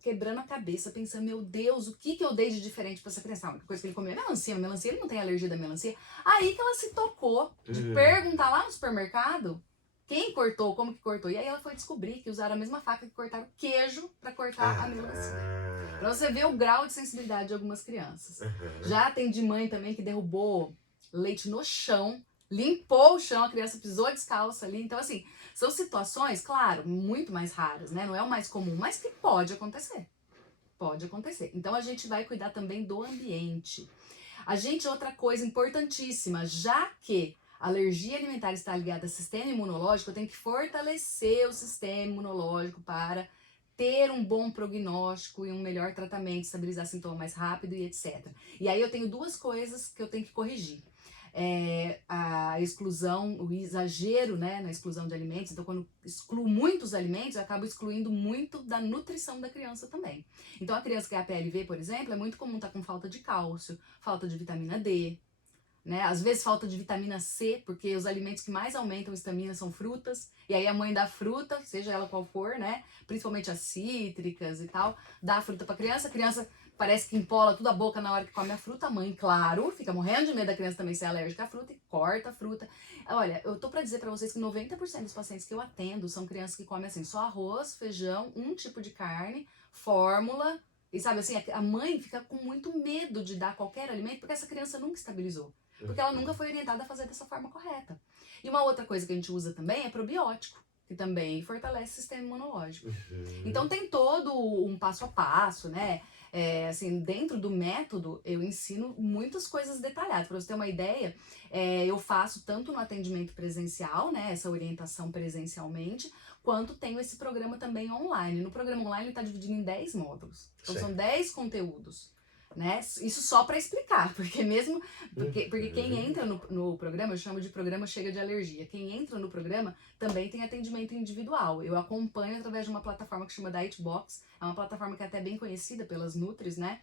quebrando a cabeça, pensando, meu Deus, o que eu dei de diferente pra essa criança? A única coisa que ele comeu é melancia, ele não tem alergia da melancia. Aí que ela se tocou de perguntar lá no supermercado quem cortou, como que cortou. E aí ela foi descobrir que usaram a mesma faca que cortaram queijo pra cortar a melancia. Pra você ver o grau de sensibilidade de algumas crianças. Já atendi mãe também que derrubou leite no chão, limpou o chão, a criança pisou descalça ali. Então, assim, são situações, claro, muito mais raras, né? Não é o mais comum, mas que pode acontecer. Pode acontecer. Então, a gente vai cuidar também do ambiente. Outra coisa importantíssima, já que a alergia alimentar está ligada ao sistema imunológico, eu tenho que fortalecer o sistema imunológico para ter um bom prognóstico e um melhor tratamento, estabilizar sintomas mais rápido e etc. E aí eu tenho duas coisas que eu tenho que corrigir. A exclusão, o exagero, né, na exclusão de alimentos. Então, quando excluo muitos alimentos, eu acabo excluindo muito da nutrição da criança também. Então, a criança que é APLV, por exemplo, é muito comum estar com falta de cálcio, falta de vitamina D, né? Às vezes falta de vitamina C, porque os alimentos que mais aumentam a estamina são frutas, e aí a mãe dá fruta, seja ela qual for, né? Principalmente as cítricas e tal, dá a fruta pra criança, a criança parece que empola toda a boca na hora que come a fruta, a mãe, claro, fica morrendo de medo da criança também ser alérgica à fruta e corta a fruta. Olha, eu tô pra dizer pra vocês que 90% dos pacientes que eu atendo são crianças que comem assim, só arroz, feijão, um tipo de carne, fórmula, e sabe assim, a mãe fica com muito medo de dar qualquer alimento porque essa criança nunca estabilizou. Porque ela nunca foi orientada a fazer dessa forma correta. E uma outra coisa que a gente usa também é probiótico, que também fortalece o sistema imunológico. Então tem todo um passo a passo, né? Assim, dentro do método, eu ensino muitas coisas detalhadas. Para você ter uma ideia, eu faço tanto no atendimento presencial, né? Essa orientação presencialmente, quanto tenho esse programa também online. No programa online ele está dividido em 10 módulos. Então são 10 conteúdos. Né? Isso só para explicar, porque quem entra no programa, eu chamo de programa Chega de Alergia, quem entra no programa também tem atendimento individual. Eu acompanho através de uma plataforma que chama Dietbox, é uma plataforma que é até bem conhecida pelas Nutris, né?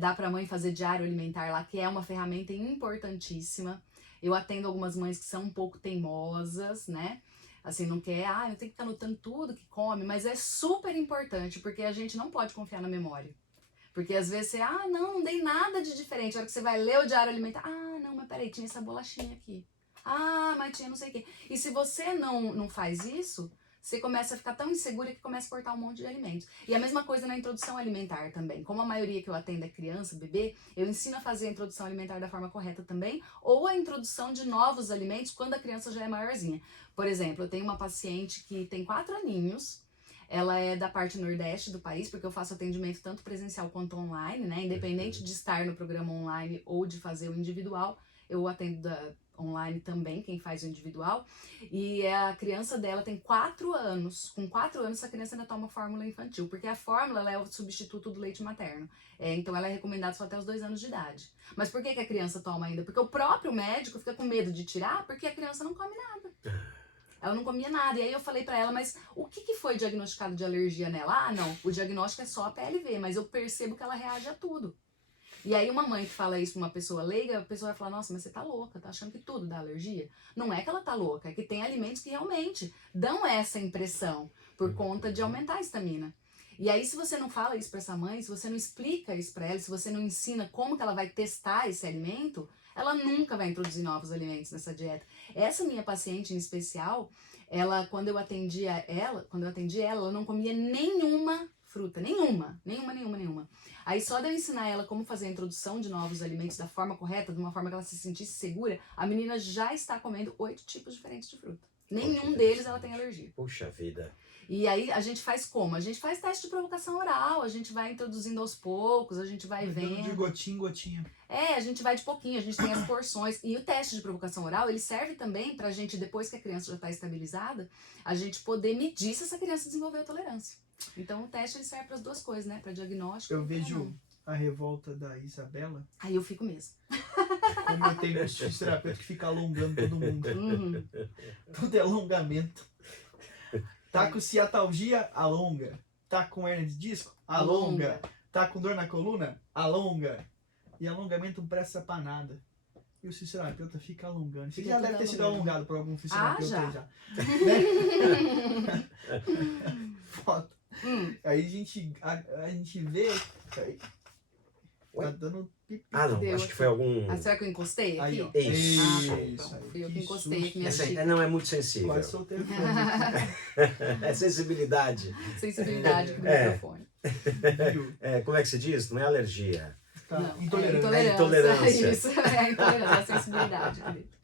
Dá para a mãe fazer diário alimentar lá, que é uma ferramenta importantíssima. Eu atendo algumas mães que são um pouco teimosas, né? Assim, não quer, eu tenho que ficar anotando tudo que come, mas é super importante, porque a gente não pode confiar na memória. Porque às vezes você, não dei nada de diferente. A hora que você vai ler o diário alimentar, não, mas peraí, tinha essa bolachinha aqui. Mas tinha não sei o quê. E se você não faz isso, você começa a ficar tão insegura que começa a cortar um monte de alimentos. E a mesma coisa na introdução alimentar também. Como a maioria que eu atendo é criança, bebê, eu ensino a fazer a introdução alimentar da forma correta também, ou a introdução de novos alimentos quando a criança já é maiorzinha. Por exemplo, eu tenho uma paciente que tem 4 aninhos, ela é da parte nordeste do país, porque eu faço atendimento tanto presencial quanto online, né? Independente de estar no programa online ou de fazer o individual, eu atendo online também, quem faz o individual. E a criança dela tem 4 anos. Com 4 anos, essa criança ainda toma fórmula infantil, porque a fórmula ela é o substituto do leite materno. Então ela é recomendada só até os 2 anos de idade. Mas por que a criança toma ainda? Porque o próprio médico fica com medo de tirar, porque a criança não come nada. Ela não comia nada. E aí eu falei pra ela, mas o que foi diagnosticado de alergia nela? Não, o diagnóstico é só a PLV, mas eu percebo que ela reage a tudo. E aí uma mãe que fala isso pra uma pessoa leiga, a pessoa vai falar, nossa, mas você tá louca, tá achando que tudo dá alergia? Não é que ela tá louca, é que tem alimentos que realmente dão essa impressão por conta de aumentar a estamina. E aí se você não fala isso pra essa mãe, se você não explica isso pra ela, se você não ensina como que ela vai testar esse alimento, ela nunca vai introduzir novos alimentos nessa dieta. Essa minha paciente em especial, quando eu atendi ela, ela não comia nenhuma fruta, nenhuma. Aí só de eu ensinar ela como fazer a introdução de novos alimentos da forma correta, de uma forma que ela se sentisse segura, a menina já está comendo 8 tipos diferentes de fruta. Nenhum deles ela tem alergia. Puxa vida. E aí a gente faz como? A gente faz teste de provocação oral, a gente vai introduzindo aos poucos, a gente vai vendo. De gotinha em gotinha. A gente vai de pouquinho, a gente tem as porções. E o teste de provocação oral, ele serve também pra gente, depois que a criança já está estabilizada, a gente poder medir se essa criança desenvolveu tolerância. Então o teste ele serve para as duas coisas, né? Para diagnóstico. Eu vejo a revolta da Isabela. Aí eu fico mesmo. Como eu tenho uns fisioterapeutas que ficam alongando todo mundo. Tudo é alongamento. Tá com ciatalgia? Alonga. Tá com hernia de disco? Alonga. Tá com dor na coluna? Alonga. E alongamento não presta pra nada. E o fisioterapeuta fica alongando. Você já deve ter sido alongado por algum fisioterapeuta já. Né? Foda. Aí a gente vê. Aí, tá dando pipi. Ah, não, Deu acho que aqui. foi algum... Ah, será que eu encostei Aí, aqui? ó. Isso. Então, fui eu que encostei susto. aqui minha Essa aí, xícara. não, é muito sensível. Quase soltei o fone aqui. É sensibilidade. Sensibilidade aqui do É. microfone. Viu? É, como é que se diz? Não é alergia. Tá, Não, intolerante. É intolerância. Isso, é a intolerância, a sensibilidade. Felipe.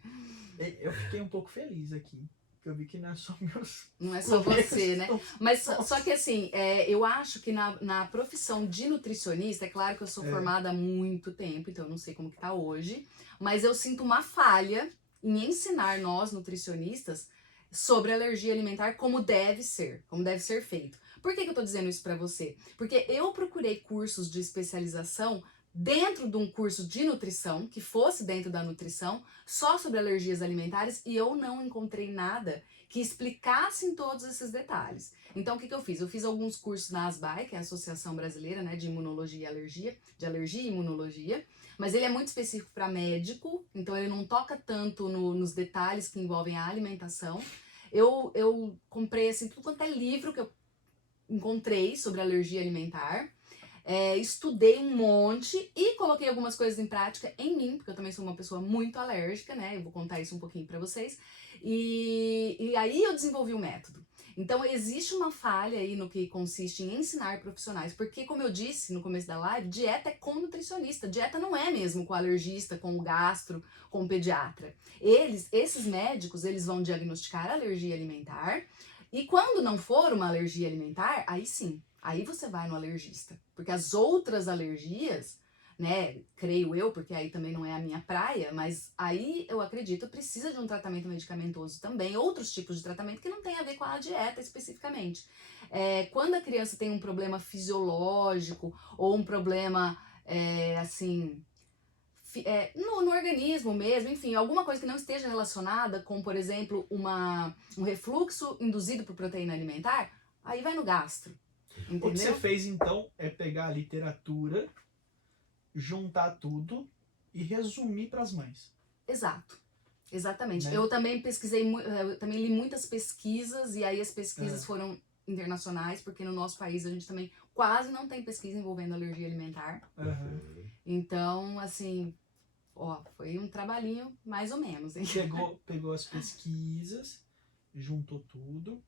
Eu fiquei um pouco feliz aqui. Porque eu vi que não é só meus. Não é só você, né? Mas só que assim, eu acho que na profissão de nutricionista, é claro que eu sou formada há muito tempo, então eu não sei como que tá hoje, mas eu sinto uma falha em ensinar nós, nutricionistas, sobre alergia alimentar como deve ser feito. Por que eu tô dizendo isso pra você? Porque eu procurei cursos de especialização dentro de um curso de nutrição, que fosse dentro da nutrição, só sobre alergias alimentares, e eu não encontrei nada que explicasse todos esses detalhes. Então, o que eu fiz? Eu fiz alguns cursos na ASBAI, que é a Associação Brasileira, né, de Imunologia e Alergia, de Alergia e Imunologia, mas ele é muito específico para médico, então ele não toca tanto nos detalhes que envolvem a alimentação. Eu comprei, assim, tudo quanto é livro que eu encontrei sobre alergia alimentar, estudei um monte e coloquei algumas coisas em prática em mim, porque eu também sou uma pessoa muito alérgica, né? Eu vou contar isso um pouquinho pra vocês. E aí eu desenvolvi o método. Então existe uma falha aí no que consiste em ensinar profissionais, porque como eu disse no começo da live, dieta é com nutricionista, dieta não é mesmo com o alergista, com o gastro, com o pediatra. Esses médicos, eles vão diagnosticar alergia alimentar, e quando não for uma alergia alimentar, aí sim, aí você vai no alergista. Porque as outras alergias, né, creio eu, porque aí também não é a minha praia, mas aí eu acredito precisa de um tratamento medicamentoso também, outros tipos de tratamento que não tem a ver com a dieta especificamente. Quando a criança tem um problema fisiológico ou um problema, assim, no organismo mesmo, enfim, alguma coisa que não esteja relacionada com, por exemplo, um refluxo induzido por proteína alimentar, aí vai no gastro. Entendeu? O que você fez então é pegar a literatura, juntar tudo e resumir para as mães. Exato. Exatamente. Né? Eu também eu também li muitas pesquisas, e aí as pesquisas foram internacionais, porque no nosso país a gente também quase não tem pesquisa envolvendo alergia alimentar. Uhum. Então, assim, foi um trabalhinho mais ou menos. Hein? Pegou as pesquisas, juntou tudo,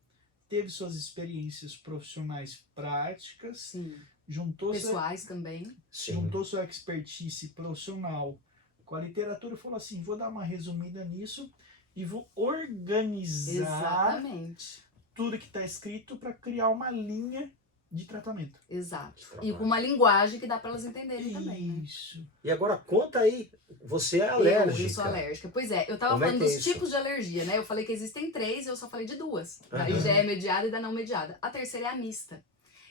teve suas experiências profissionais práticas, Sim. juntou pessoais também. Juntou sua expertise profissional com a literatura e falou assim, vou dar uma resumida nisso e vou organizar Exatamente. tudo que está escrito para criar uma linha de tratamento. Exato. E com uma linguagem que dá para elas entenderem também, né? Isso. E agora conta aí, você é alérgica. Eu sou alérgica. Pois é, eu tava falando dos tipos de alergia, né? Eu falei que existem 3, eu só falei de 2. Da IgE mediada e da não mediada. A terceira é a mista.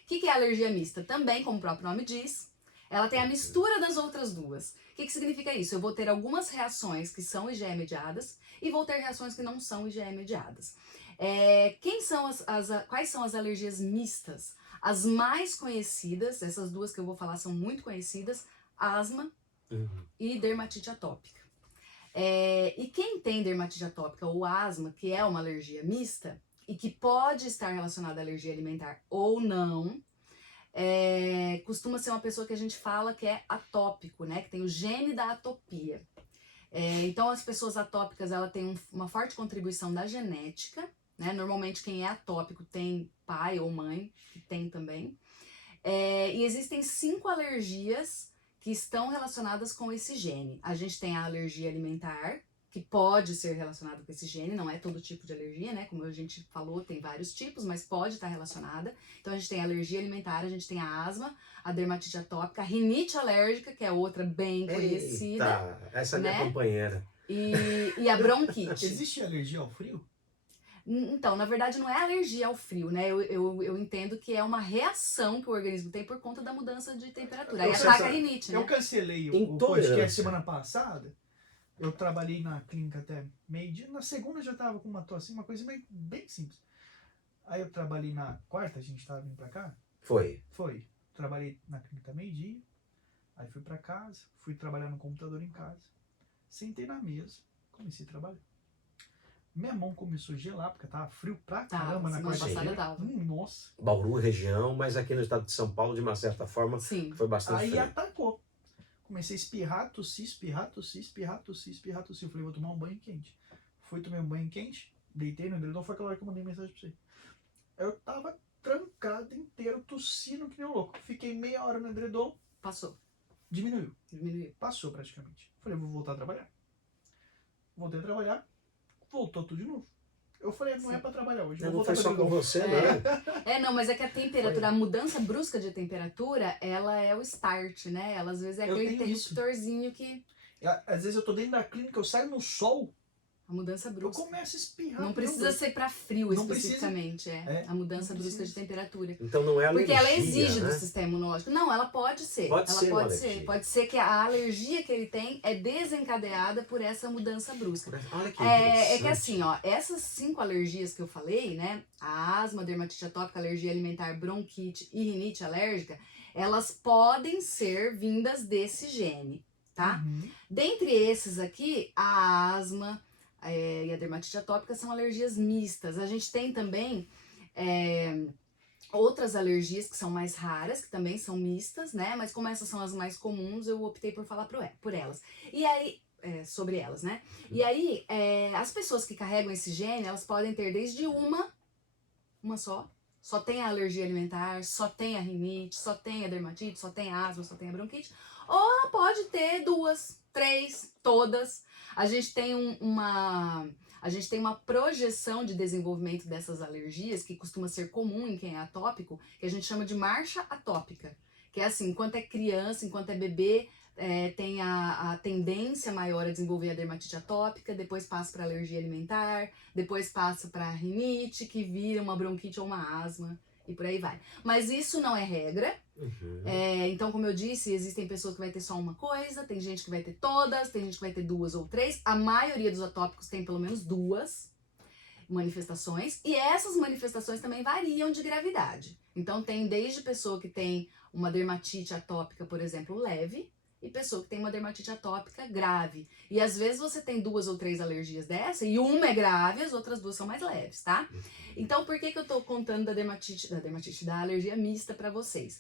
O que é a alergia mista? Também, como o próprio nome diz, ela tem a mistura das outras duas. O que significa isso? Eu vou ter algumas reações que são IgE mediadas e vou ter reações que não são IgE mediadas. Quais são as alergias mistas? As mais conhecidas, essas duas que eu vou falar são muito conhecidas, asma e dermatite atópica. E quem tem dermatite atópica ou asma, que é uma alergia mista, e que pode estar relacionada à alergia alimentar ou não, costuma ser uma pessoa que a gente fala que é atópico, né? Que tem o gene da atopia. Então as pessoas atópicas, ela tem uma forte contribuição da genética, né? Normalmente quem é atópico tem pai ou mãe, que tem também. E existem 5 alergias que estão relacionadas com esse gene. A gente tem a alergia alimentar, que pode ser relacionada com esse gene, não é todo tipo de alergia, né? Como a gente falou, tem vários tipos, mas pode estar relacionada. Então a gente tem a alergia alimentar, a gente tem a asma, a dermatite atópica, a rinite alérgica, que é outra bem conhecida. Eita, essa é né? minha companheira. E a bronquite. Existe alergia ao frio? Então, na verdade, não é alergia ao frio, né? Eu entendo que é uma reação que o organismo tem por conta da mudança de temperatura. Aí ataca a rinite, né? Eu cancelei o podcast semana passada. Eu trabalhei na clínica até meio-dia. Na segunda eu já tava com uma tosse, uma coisa bem simples. Aí eu trabalhei na quarta, a gente tava vindo pra cá. Foi. Trabalhei na clínica meio-dia. Aí fui pra casa, fui trabalhar no computador em casa. Sentei na mesa, comecei a trabalhar. Minha mão começou a gelar, porque tava frio pra Tá, caramba na semana passada quarta-feira. tava. Nossa. Bauru, região, mas aqui no estado de São Paulo, de uma certa forma, Sim. foi bastante Aí frio. atacou. Comecei a espirrar, tossir, espirrar, tossir, espirrar, tossir, espirrar, tossir. Eu falei, vou tomar um banho quente. Fui, tomei um banho quente, deitei no edredom, foi aquela hora que eu mandei mensagem pra você. Eu tava trancado inteiro, tossindo que nem um louco. Fiquei meia hora no edredom. Passou. Diminuiu. Diminuiu. Passou praticamente. Falei, vou voltar a trabalhar. Voltei a trabalhar, voltou tudo de novo. Eu falei, não é pra trabalhar hoje. Não vou foi voltar só pra com você, não. Não, mas é que a temperatura, a mudança brusca de temperatura, ela é o start, né? Ela às vezes é Eu aquele tenho isso. interruptorzinho que... Às vezes eu tô dentro da clínica, eu saio no sol, A mudança eu brusca. começo a espirrar. Não precisa ser pra frio Não especificamente, a mudança não brusca de precisa. temperatura. Então não é alergia, Porque ela exige né? do sistema imunológico. Não, ela pode ser. Pode ela ser uma pode ser. alergia. Pode ser que a alergia que ele tem é desencadeada por essa mudança brusca. Olha que É interessante. que assim, ó, essas 5 alergias que eu falei, né? A asma, dermatite atópica, alergia alimentar, bronquite e rinite alérgica, elas podem ser vindas desse gene, tá? Dentre esses aqui, a asma e a dermatite atópica são alergias mistas. A gente tem também outras alergias que são mais raras, que também são mistas, né? Mas como essas são as mais comuns, eu optei por falar por elas. E aí, sobre elas, né? E aí, as pessoas que carregam esse gene, elas podem ter desde uma só tem a alergia alimentar, só tem a rinite, só tem a dermatite, só tem a asma, só tem a bronquite, ou ela pode ter 2, 3, todas. A gente tem uma projeção de desenvolvimento dessas alergias, que costuma ser comum em quem é atópico, que a gente chama de marcha atópica. Que é assim, enquanto é criança, enquanto é bebê, tem a tendência maior a desenvolver a dermatite atópica, depois passa para alergia alimentar, depois passa para rinite, que vira uma bronquite ou uma asma, e por aí vai. Mas isso não é regra. Então, como eu disse, existem pessoas que vai ter só uma coisa, tem gente que vai ter todas, tem gente que vai ter 2 ou 3. A maioria dos atópicos tem pelo menos 2 manifestações, e essas manifestações também variam de gravidade. Então, tem desde pessoa que tem uma dermatite atópica, por exemplo, leve, e pessoa que tem uma dermatite atópica grave. E às vezes você tem 2 ou 3 alergias dessa, e uma é grave, as outras 2 são mais leves, tá? Então, por que eu tô contando da alergia mista para vocês?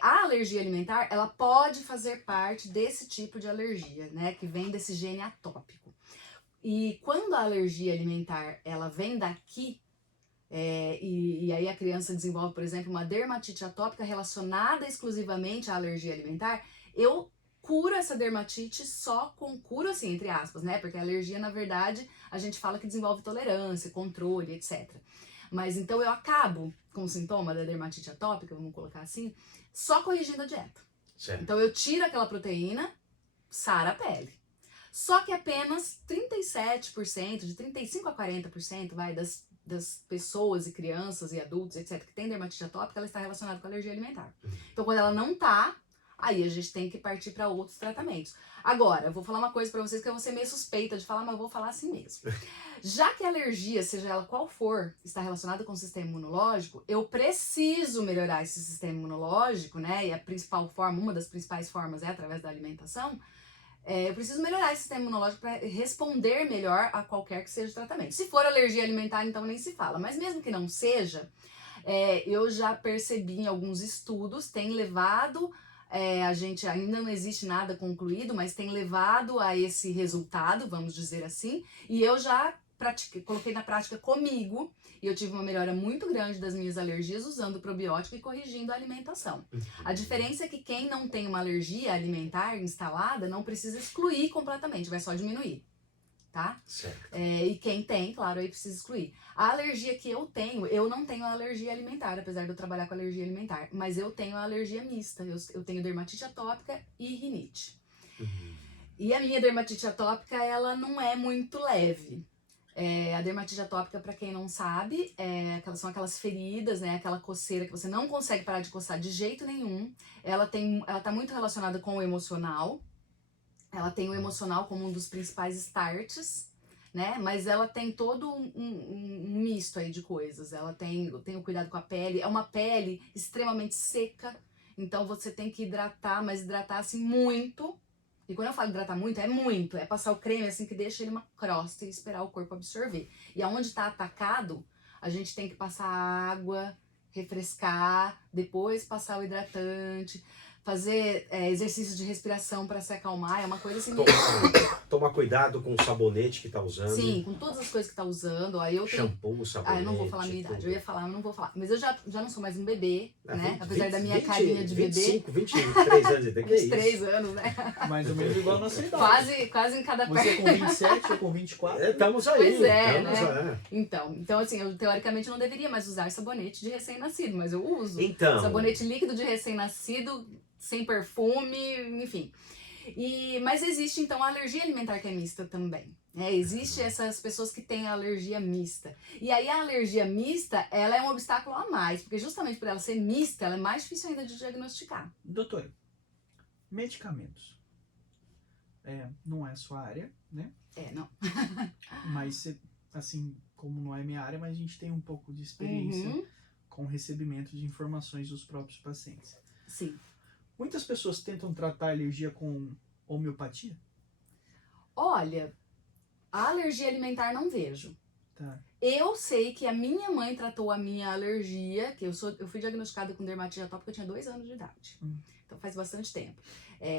A alergia alimentar, ela pode fazer parte desse tipo de alergia, né? Que vem desse gene atópico. E quando a alergia alimentar, ela vem daqui, e aí a criança desenvolve, por exemplo, uma dermatite atópica relacionada exclusivamente à alergia alimentar, eu curo essa dermatite curo assim, entre aspas, né? Porque a alergia, na verdade, a gente fala que desenvolve tolerância, controle, etc. Mas então eu acabo com o sintoma da dermatite atópica, vamos colocar assim, só corrigindo a dieta. Certo. Então eu tiro aquela proteína, sara a pele. Só que apenas 37%, de 35% a 40%, das pessoas e crianças e adultos, etc., que tem dermatite atópica, ela está relacionada com a alergia alimentar. Então, quando ela não tá, aí a gente tem que partir para outros tratamentos. Agora, eu vou falar uma coisa para vocês que eu vou ser meio suspeita de falar, mas eu vou falar assim mesmo. Já que a alergia, seja ela qual for, está relacionada com o sistema imunológico, eu preciso melhorar esse sistema imunológico, né? E a principal forma, uma das principais formas é através da alimentação. Eu preciso melhorar esse sistema imunológico para responder melhor a qualquer que seja o tratamento. Se for alergia alimentar, então nem se fala. Mas mesmo que não seja, eu já percebi em alguns estudos, tem levado, a gente ainda não existe nada concluído, mas tem levado a esse resultado, vamos dizer assim, e eu já coloquei na prática comigo, e eu tive uma melhora muito grande das minhas alergias usando probiótico e corrigindo a alimentação. A diferença é que quem não tem uma alergia alimentar instalada não precisa excluir completamente, vai só diminuir, tá? Certo. E quem tem, claro, aí precisa excluir. A alergia que eu não tenho a alergia alimentar, apesar de eu trabalhar com alergia alimentar, mas eu tenho a alergia mista, eu tenho dermatite atópica e rinite. E a minha dermatite atópica, ela não é muito leve. A dermatite atópica, para quem não sabe, são aquelas feridas, né? Aquela coceira que você não consegue parar de coçar de jeito nenhum. Ela tá muito relacionada com o emocional. Ela tem o emocional como um dos principais starts, né? Mas ela tem todo um misto aí de coisas. Ela tem o cuidado com a pele. É uma pele extremamente seca. Então você tem que hidratar, mas hidratar assim muito. E quando eu falo hidratar muito, é passar o creme assim que deixa ele uma crosta e esperar o corpo absorver. E aonde tá atacado, a gente tem que passar água, refrescar, depois passar o hidratante, fazer exercícios de respiração para se acalmar, é uma coisa assim... Tomar cuidado com o sabonete que tá usando. Sim, com todas as coisas que tá usando. Aí eu tenho... Shampoo, sabonete. Eu não vou falar a minha idade, tudo. eu ia falar, mas não vou falar. Mas eu já não sou mais um bebê, né? 20, Apesar da minha 20, carinha de 25, bebê. 23 anos, que é isso? 23 anos, né? Mais ou menos igual a nossa idade. Quase em cada Você perna. com 27, eu com 24. Estamos aí. Pois é, estamos né? Então assim, eu teoricamente não deveria mais usar sabonete de recém-nascido, mas eu uso. Então. Sabonete líquido de recém-nascido, sem perfume, enfim. Mas existe então a alergia alimentar que é mista também. Existe essas pessoas que têm alergia mista. E aí a alergia mista, ela é um obstáculo a mais, porque justamente por ela ser mista, ela é mais difícil ainda de diagnosticar. Doutor, medicamentos. Não é a sua área, né? Não. Mas, assim, como não é minha área, mas a gente tem um pouco de experiência com o recebimento de informações dos próprios pacientes. Sim. Muitas pessoas tentam tratar a alergia com homeopatia? Olha, a alergia alimentar não vejo. Tá. Eu sei que a minha mãe tratou a minha alergia, que eu fui diagnosticada com dermatite atópica, eu tinha 2 anos de idade. Então faz bastante tempo.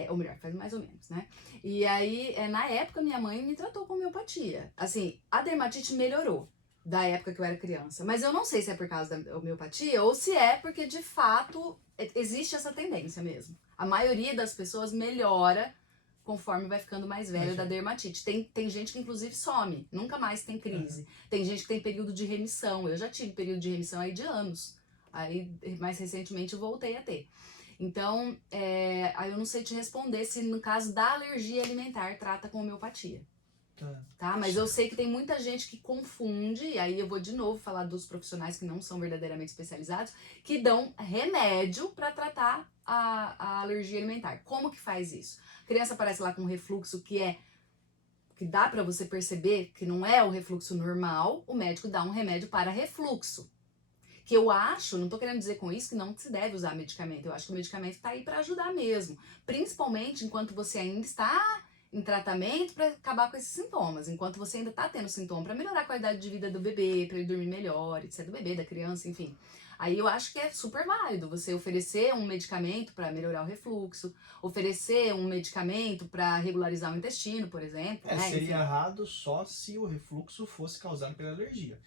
Ou melhor, faz mais ou menos, né? E aí, na época, minha mãe me tratou com homeopatia. Assim, a dermatite melhorou da época que eu era criança. Mas eu não sei se é por causa da homeopatia ou se é porque, de fato, existe essa tendência mesmo. A maioria das pessoas melhora conforme vai ficando mais velha da dermatite. Tem gente que, inclusive, some. Nunca mais tem crise. Tem gente que tem período de remissão. Eu já tive período de remissão aí de anos. Aí, mais recentemente, eu voltei a ter. Então, aí eu não sei te responder se, no caso da alergia alimentar, trata com homeopatia. Tá? Mas eu sei que tem muita gente que confunde, e aí eu vou de novo falar dos profissionais que não são verdadeiramente especializados, que dão remédio para tratar a alergia alimentar. Como que faz isso? A criança aparece lá com refluxo que dá para você perceber que não é o refluxo normal, o médico dá um remédio para refluxo. Que eu acho, não tô querendo dizer com isso que não se deve usar medicamento, eu acho que o medicamento tá aí para ajudar mesmo, principalmente enquanto você ainda está em tratamento para acabar com esses sintomas, enquanto você ainda tá tendo sintoma, para melhorar a qualidade de vida do bebê, para ele dormir melhor, etc, do bebê, da criança, enfim. Aí eu acho que é super válido você oferecer um medicamento para melhorar o refluxo, oferecer um medicamento para regularizar o intestino, por exemplo. Seria errado só se o refluxo fosse causado pela alergia.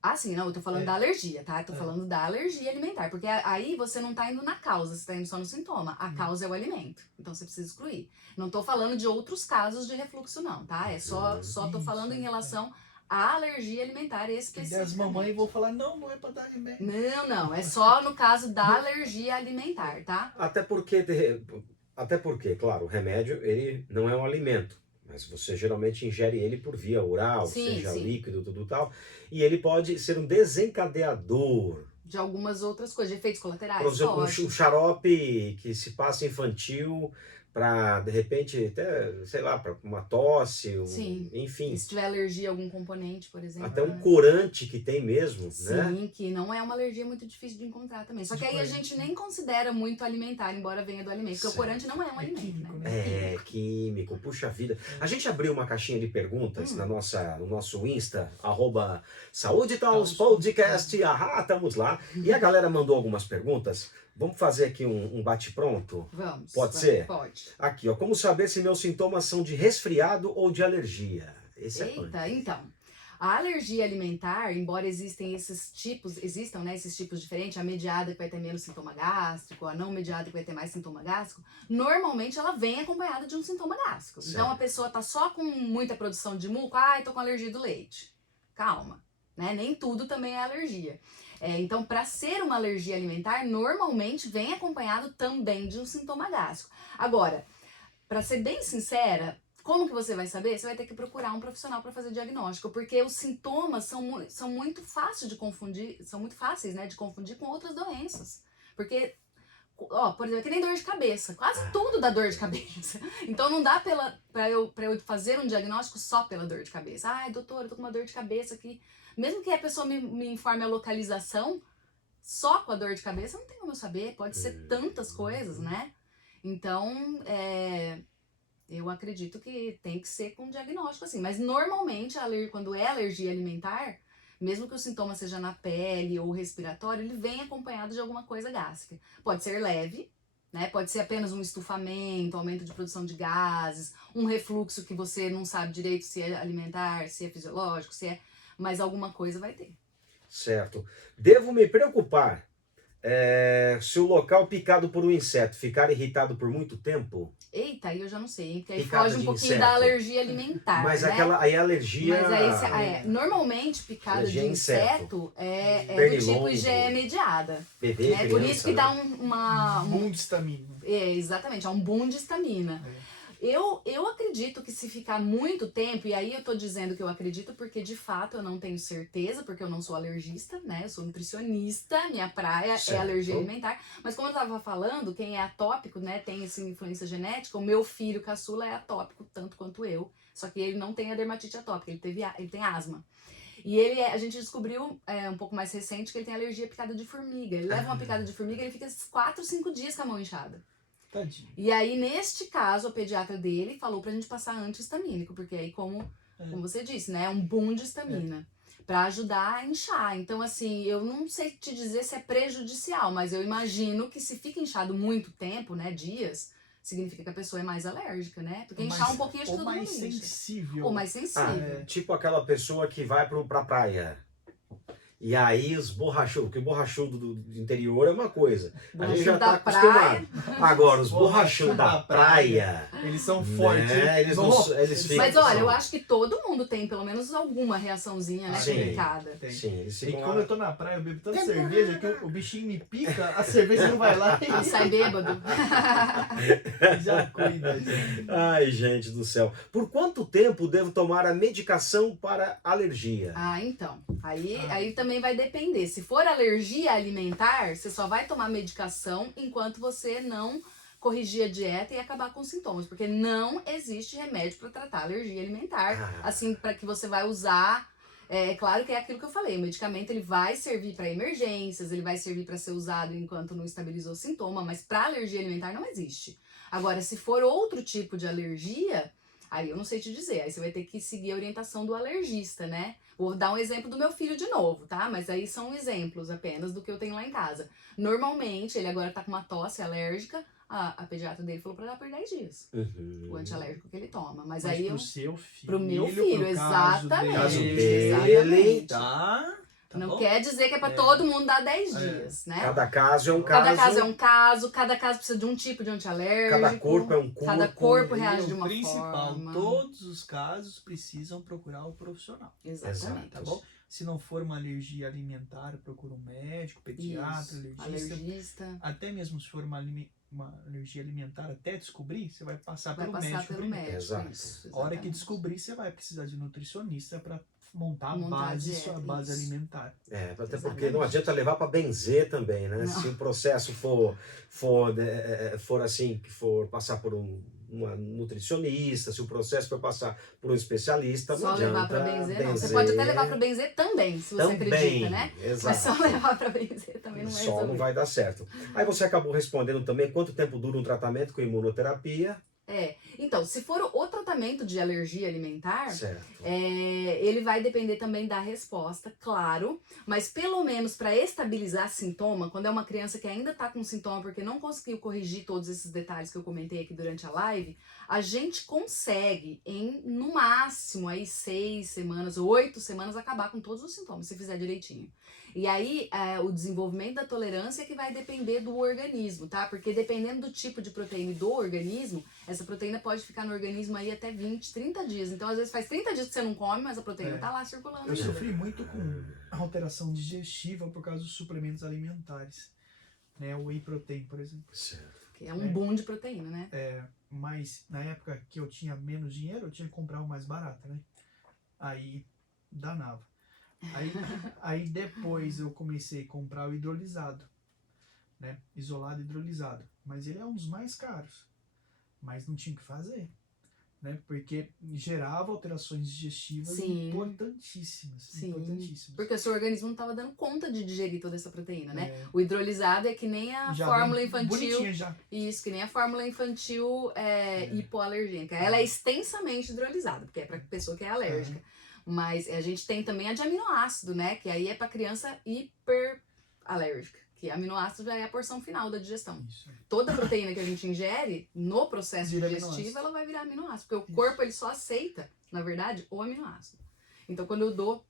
Ah, sim, não, eu tô falando da alergia, tá? Eu tô falando da alergia alimentar, porque aí você não tá indo na causa, você tá indo só no sintoma. A causa é o alimento, então você precisa excluir. Não tô falando de outros casos de refluxo, não, tá? Só tô falando em relação à alergia alimentar especificamente. As mamães vão falar, não é pra dar remédio. Não, é só no caso da alergia alimentar, tá? Até porque, claro, o remédio, ele não é um alimento. Mas você geralmente ingere ele por via oral, seja líquido, tudo tal. E ele pode ser um desencadeador. De algumas outras coisas, de efeitos colaterais. Por exemplo, um xarope que se passa infantil para, de repente, até, sei lá, para uma tosse, enfim. E se tiver alergia a algum componente, por exemplo. Até um corante que tem mesmo, né? Sim, que não é uma alergia muito difícil de encontrar também. Só que aí a gente nem considera muito alimentar, embora venha do alimento. Porque o corante não é um alimento, químico, né? É químico, puxa vida. A gente abriu uma caixinha de perguntas no nosso Insta, @Saúde e Taos Podcast, estamos lá. E a galera mandou algumas perguntas. Vamos fazer aqui um bate-pronto? Vamos. Pode ser? Pode. Aqui, ó. Como saber se meus sintomas são de resfriado ou de alergia? Eita, então. A alergia alimentar, embora existam esses tipos diferentes, a mediada que vai ter menos sintoma gástrico, a não mediada que vai ter mais sintoma gástrico, normalmente ela vem acompanhada de um sintoma gástrico. Certo. Então a pessoa tá só com muita produção de muco, tô com alergia do leite. Calma, né? Nem tudo também é alergia. Então, para ser uma alergia alimentar, normalmente vem acompanhado também de um sintoma gástrico. Agora, para ser bem sincera, como que você vai saber? Você vai ter que procurar um profissional para fazer diagnóstico, porque os sintomas são muito fáceis de confundir, né, de confundir com outras doenças. Porque, por exemplo, que nem dor de cabeça. Quase tudo dá dor de cabeça. Então não dá para eu fazer um diagnóstico só pela dor de cabeça. Ai, doutor, eu tô com uma dor de cabeça aqui. Mesmo que a pessoa me informe a localização, só com a dor de cabeça não tem como eu saber. Pode ser tantas coisas, né? Então, Eu acredito que tem que ser com diagnóstico assim. Mas normalmente, quando é alergia alimentar, mesmo que o sintoma seja na pele ou respiratório, ele vem acompanhado de alguma coisa gástrica. Pode ser leve, né? Pode ser apenas um estufamento, aumento de produção de gases, um refluxo que você não sabe direito se é alimentar, se é fisiológico, se é... Mas alguma coisa vai ter. Certo. Devo me preocupar se o local picado por um inseto ficar irritado por muito tempo? Eita, aí eu já não sei, hein? Porque aí Picada foge um de pouquinho inseto. da alergia alimentar, Mas né? aí a alergia... Mas aí, normalmente, picada Alergia de a inseto é do Pernilongo, tipo IgE mediada. bebê, Né? Por isso criança, que dá né? um Boom de estamina. exatamente, é um boom de estamina. Eu acredito que se ficar muito tempo, e aí eu tô dizendo que eu acredito porque de fato eu não tenho certeza, porque eu não sou alergista, né? Eu sou nutricionista, minha praia é Certo. alergia alimentar. Mas como eu tava falando, quem é atópico, né, tem essa influência genética, o meu filho caçula é atópico tanto quanto eu, só que ele não tem a dermatite atópica, ele tem asma. E a gente descobriu um pouco mais recente que ele tem alergia à picada de formiga. Ele leva uma picada de formiga e ele fica 4, 5 dias com a mão inchada. Tadinho. E aí, neste caso, a pediatra dele falou pra gente passar anti-histamínico, porque aí, como você disse, né, é um boom de histamina, pra ajudar a inchar. Então, assim, eu não sei te dizer se é prejudicial, mas eu imagino que se fica inchado muito tempo, né, dias, significa que a pessoa é mais alérgica, né? Porque inchar um pouquinho, acho que ou todo mundo mais incha. sensível. Ou mais sensível. Tipo aquela pessoa que vai pra praia. E aí os borrachudos, porque o borrachudo do interior é uma coisa. A gente já tá acostumado. Agora, os borrachudos da praia, eles são fortes. Né? Eles ficam... Mas olha, eu acho que todo mundo tem pelo menos alguma reaçãozinha, né, picada. Sim, eles ficam E quando eu tô na praia, eu bebo tanta cerveja que o bichinho me pica, a cerveja não vai lá E sai bêbado. já cuida, gente. Ai, gente do céu. Por quanto tempo devo tomar a medicação para alergia? Então. Aí também vai depender. Se for alergia alimentar, você só vai tomar medicação enquanto você não corrigir a dieta e acabar com os sintomas. Porque não existe remédio para tratar alergia alimentar. Assim, para que você vai usar... É claro que é aquilo que eu falei, o medicamento ele vai servir para emergências, ele vai servir para ser usado enquanto não estabilizou o sintoma, mas para alergia alimentar não existe. Agora, se for outro tipo de alergia, aí eu não sei te dizer, aí você vai ter que seguir a orientação do alergista, né? Vou dar um exemplo do meu filho de novo, tá? Mas aí são exemplos apenas do que eu tenho lá em casa. Normalmente, ele agora tá com uma tosse alérgica, a pediatra dele falou pra dar por 10 dias. O antialérgico que ele toma. Mas aí pro seu filho. Pro meu filho, exatamente. Caso Exatamente. Tá não bom? Quer dizer que é pra todo mundo dar 10 dias, né? Cada caso é um Cada caso. caso é um caso, cada caso precisa de um tipo de antialérgico. Cada corpo é um corpo. Cada corpo reage de o uma principal, forma. todos os casos precisam procurar o profissional. Exatamente. Tá bom? Se não for uma alergia alimentar, procura um médico, pediatra, alergista. Até mesmo se for uma alergia alimentar, até descobrir, você vai passar pelo médico primeiro. Exato. Isso, a hora que descobrir, você vai precisar de nutricionista para montar a base alimentar. Até porque não adianta levar para benzer também, né? Não. Se o processo for assim, que for passar por uma nutricionista, se o processo for passar por um especialista, só não adianta levar para benzer, não. Você pode até levar para benzer também, se você acredita, né? Exato. Mas só levar para benzer também não vai resolver. Só não vai dar certo. Aí você acabou respondendo também quanto tempo dura um tratamento com imunoterapia. Então, se for o tratamento de alergia alimentar, ele vai depender também da resposta, claro, mas pelo menos para estabilizar sintoma, quando é uma criança que ainda está com sintoma porque não conseguiu corrigir todos esses detalhes que eu comentei aqui durante a live, a gente consegue no máximo aí 6 semanas, 8 semanas acabar com todos os sintomas, se fizer direitinho. E aí, o desenvolvimento da tolerância é que vai depender do organismo, tá? Porque dependendo do tipo de proteína e do organismo, essa proteína pode ficar no organismo aí até 20, 30 dias. Então, às vezes, faz 30 dias que você não come, mas a proteína tá lá circulando. Eu sofri muito com alteração digestiva por causa dos suplementos alimentares. Né? O whey protein, por exemplo. Certo. Que é um boom de proteína, né? Mas na época que eu tinha menos dinheiro, eu tinha que comprar o mais barato, né? Aí, danava. Aí depois eu comecei a comprar o hidrolisado, né? Isolado hidrolisado. Mas ele é um dos mais caros. Mas não tinha o que fazer. né? Porque gerava alterações digestivas Sim. importantíssimas. Sim, Importantíssimas. porque o seu organismo não estava dando conta de digerir toda essa proteína, né? É. O hidrolisado é que nem a Já fórmula vem infantil. bonitinha já. Isso, que nem a fórmula infantil hipoalergênica. Ela é extensamente hidrolisada, porque é para pessoa que é alérgica. Mas a gente tem também a de aminoácido, né? Que aí é para criança hiperalérgica. Que aminoácido já é a porção final da digestão. Isso. Toda proteína que a gente ingere no processo Vira digestivo, aminoácido. ela vai virar aminoácido. Porque o corpo ele só aceita, na verdade, o aminoácido. Então, quando eu dou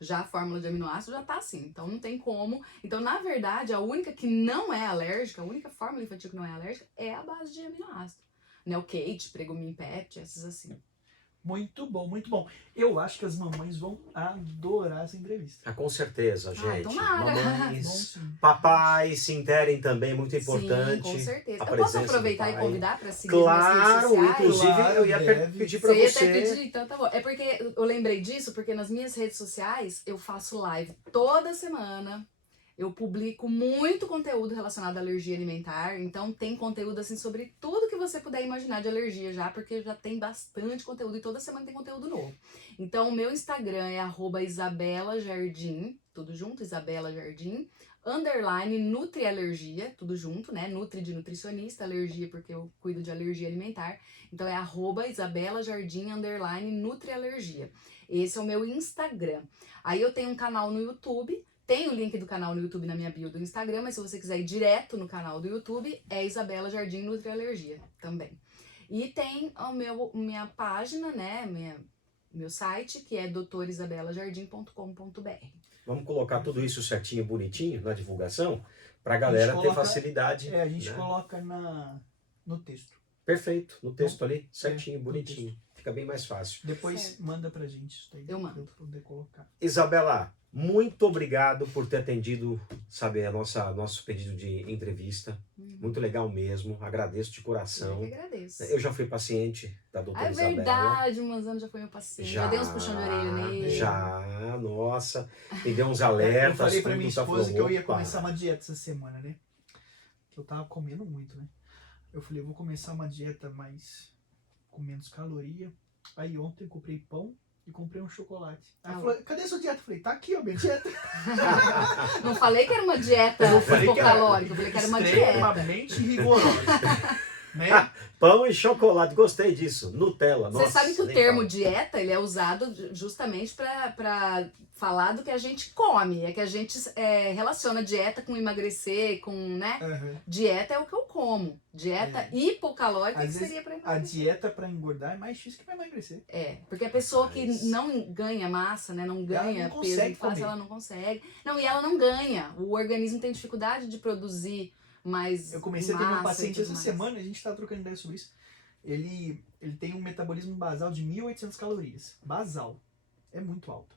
já a fórmula de aminoácido, já tá assim. Então, não tem como. Então, na verdade, a única que não é alérgica, a única fórmula infantil que não é alérgica é a base de aminoácido. Nelkate, Pregumin Pet, essas assim. Muito bom, muito bom. Eu acho que as mamães vão adorar essa entrevista. Ah, com certeza, gente. tomara. Bom, Mamães, sim. papais se interem também, muito importante. Sim, com certeza. a Eu posso presença do aproveitar e pai. convidar para seguir nas redes Claro, sociais? inclusive Claro, eu ia deve. pedir pra Você ia você. até pedir, então tá bom. É porque eu lembrei disso, porque nas minhas redes sociais eu faço live toda semana. Eu publico muito conteúdo relacionado à alergia alimentar, então tem conteúdo assim sobre tudo que você puder imaginar de alergia já, porque já tem bastante conteúdo e toda semana tem conteúdo novo. Então o meu Instagram é @IsabelaJardim, tudo junto, Isabela Jardim, _ Nutrialergia, tudo junto, né? Nutri de nutricionista, alergia porque eu cuido de alergia alimentar. Então é @IsabelaJardim _ Nutrialergia. Esse é o meu Instagram. Aí eu tenho um canal no YouTube. Tem o link do canal no YouTube na minha bio do Instagram, mas se você quiser ir direto no canal do YouTube, é Isabela Jardim Nutrialergia também. E tem minha página, né, meu site, que é doutorisabelajardim.com.br. Vamos colocar tudo isso certinho, bonitinho na divulgação, pra galera ter facilidade. A gente né? coloca no texto. Perfeito, no texto ali, certinho, no bonitinho. Fica bem mais fácil. Depois Certo. manda pra gente isso daí. Eu mando. Pra eu poder colocar. Isabela, muito obrigado por ter atendido, sabe, nosso pedido de entrevista. Muito legal mesmo, agradeço de coração. Eu que agradeço. Eu já fui paciente da doutora É Isabela. verdade, umas anos já foi meu paciente. Já dei uns puxão de orelha nele. Já, nossa. Me deu uns Eu alertas. falei pra tudo, minha tá esposa falando, que eu ia opa. começar uma dieta essa semana, né? Que eu tava comendo muito, né? Eu falei, eu vou começar uma dieta com menos caloria. Aí ontem eu comprei pão e comprei um chocolate. Aí ela falou, cadê a sua dieta? Eu falei, tá aqui, ó, minha dieta. Não falei que era uma dieta Não falei que era hipocalórica, eu falei que era uma dieta. Extremamente rigorosa. Né? Pão e chocolate, gostei disso. Nutella, nossa. Você sabe que o nem termo falo. dieta, ele é usado justamente pra falar do que a gente come. É que a gente relaciona dieta com emagrecer, com, né? Uhum. Dieta é o que eu como. Dieta hipocalórica Às que vezes, seria pra a emagrecer. dieta pra engordar é mais difícil que pra emagrecer. Porque a pessoa Mas- que não ganha massa, né? Não ganha não peso consegue muito fácil, comer. ela não consegue. Não, e ela não ganha. O organismo tem dificuldade de produzir mais Eu comecei a ter meu massa e paciente tudo essa mais. semana, a gente tá trocando ideia sobre isso. Ele tem um metabolismo basal de 1.800 calorias. Basal. É muito alto.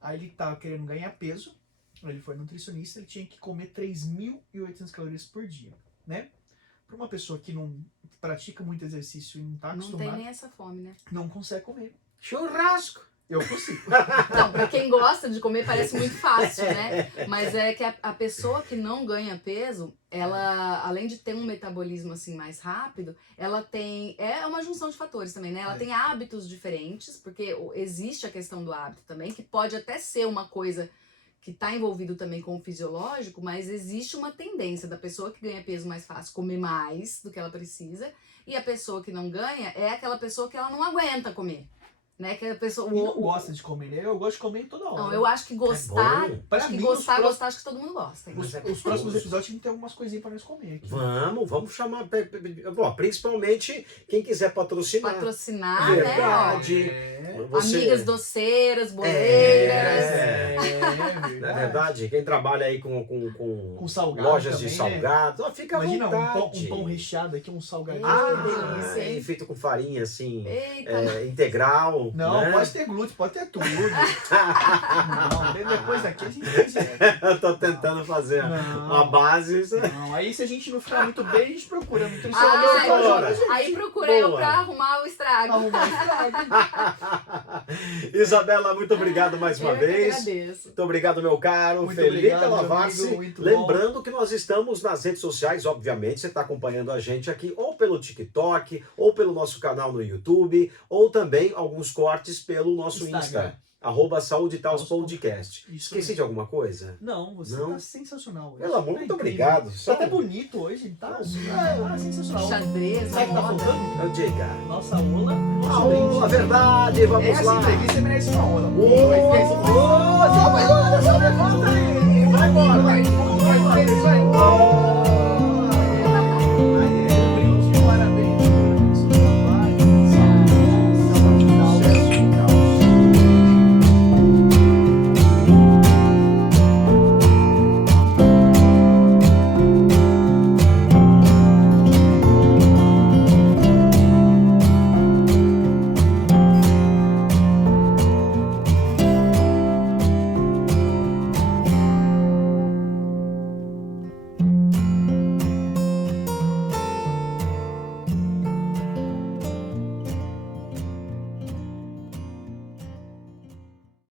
Aí ele tava querendo ganhar peso, ele foi nutricionista, ele tinha que comer 3.800 calorias por dia, né? Para uma pessoa que não pratica muito exercício e não tá Não tem acostumada, nem essa fome, né? não consegue comer. Churrasco. Eu consigo. Então, pra quem gosta de comer parece muito fácil, né? Mas é que a pessoa que não ganha peso, ela, além de ter um metabolismo assim mais rápido, ela tem, é uma junção de fatores também, né? Ela tem hábitos diferentes, porque existe a questão do hábito também, que pode até ser uma coisa que está envolvido também com o fisiológico, mas existe uma tendência da pessoa que ganha peso mais fácil comer mais do que ela precisa, e a pessoa que não ganha é aquela pessoa que ela não aguenta comer. Né? Que a pessoa, E não gosta de comer, né? Eu gosto de comer toda hora. Não, eu acho que gostar, bom. Pra acho que mim, gostar, os gostar, acho que todo mundo gosta. hein? Mas é Os próximos gostoso. episódios tem que ter algumas coisinhas pra nós comer aqui. Vamos chamar. Bom, principalmente quem quiser patrocinar. Patrocinar, Verdade. né? Ó, Você- amigas doceiras, boleiras. Não é verdade? Quem trabalha aí com salgado lojas também, de né? salgado, ó, fica à Imagina vontade. um pão recheado aqui, um salgadinho. Ah, delícia, hein? feito com farinha assim, Eita, integral. Não, né? pode ter glúten, pode ter tudo. Não, depois daqui a gente faz Eu tô tentando fazer uma Não, base. não, aí se a gente não ficar muito bem, a gente procura Ah, nutricionista. doutora. ajuda a gente. aí procura eu Boa. pra arrumar o estrago. Arrumar estrago. Isabela, muito obrigado mais uma Eu que vez. agradeço. Muito obrigado, meu caro Muito Felipe obrigado, meu Lavassi. amigo, muito Lembrando que nós estamos nas redes sociais, obviamente, você está acompanhando a gente aqui, ou pelo TikTok, ou pelo nosso canal no YouTube, ou também alguns cortes pelo nosso Instagram. Insta. @Saúde Taos Podcast. Isso Esqueci mesmo. de alguma coisa? Não, você Não? tá sensacional hoje. Pelo amor, Tá muito incrível. obrigado. Tá até bonito hoje, tá sensacional. Xadrez, Sabe o que tá moda. faltando? Eu diga. Nossa ola, nosso A brinde. verdade, vamos É assim, lá. freguês, merece uma ola. Vai embora, vai.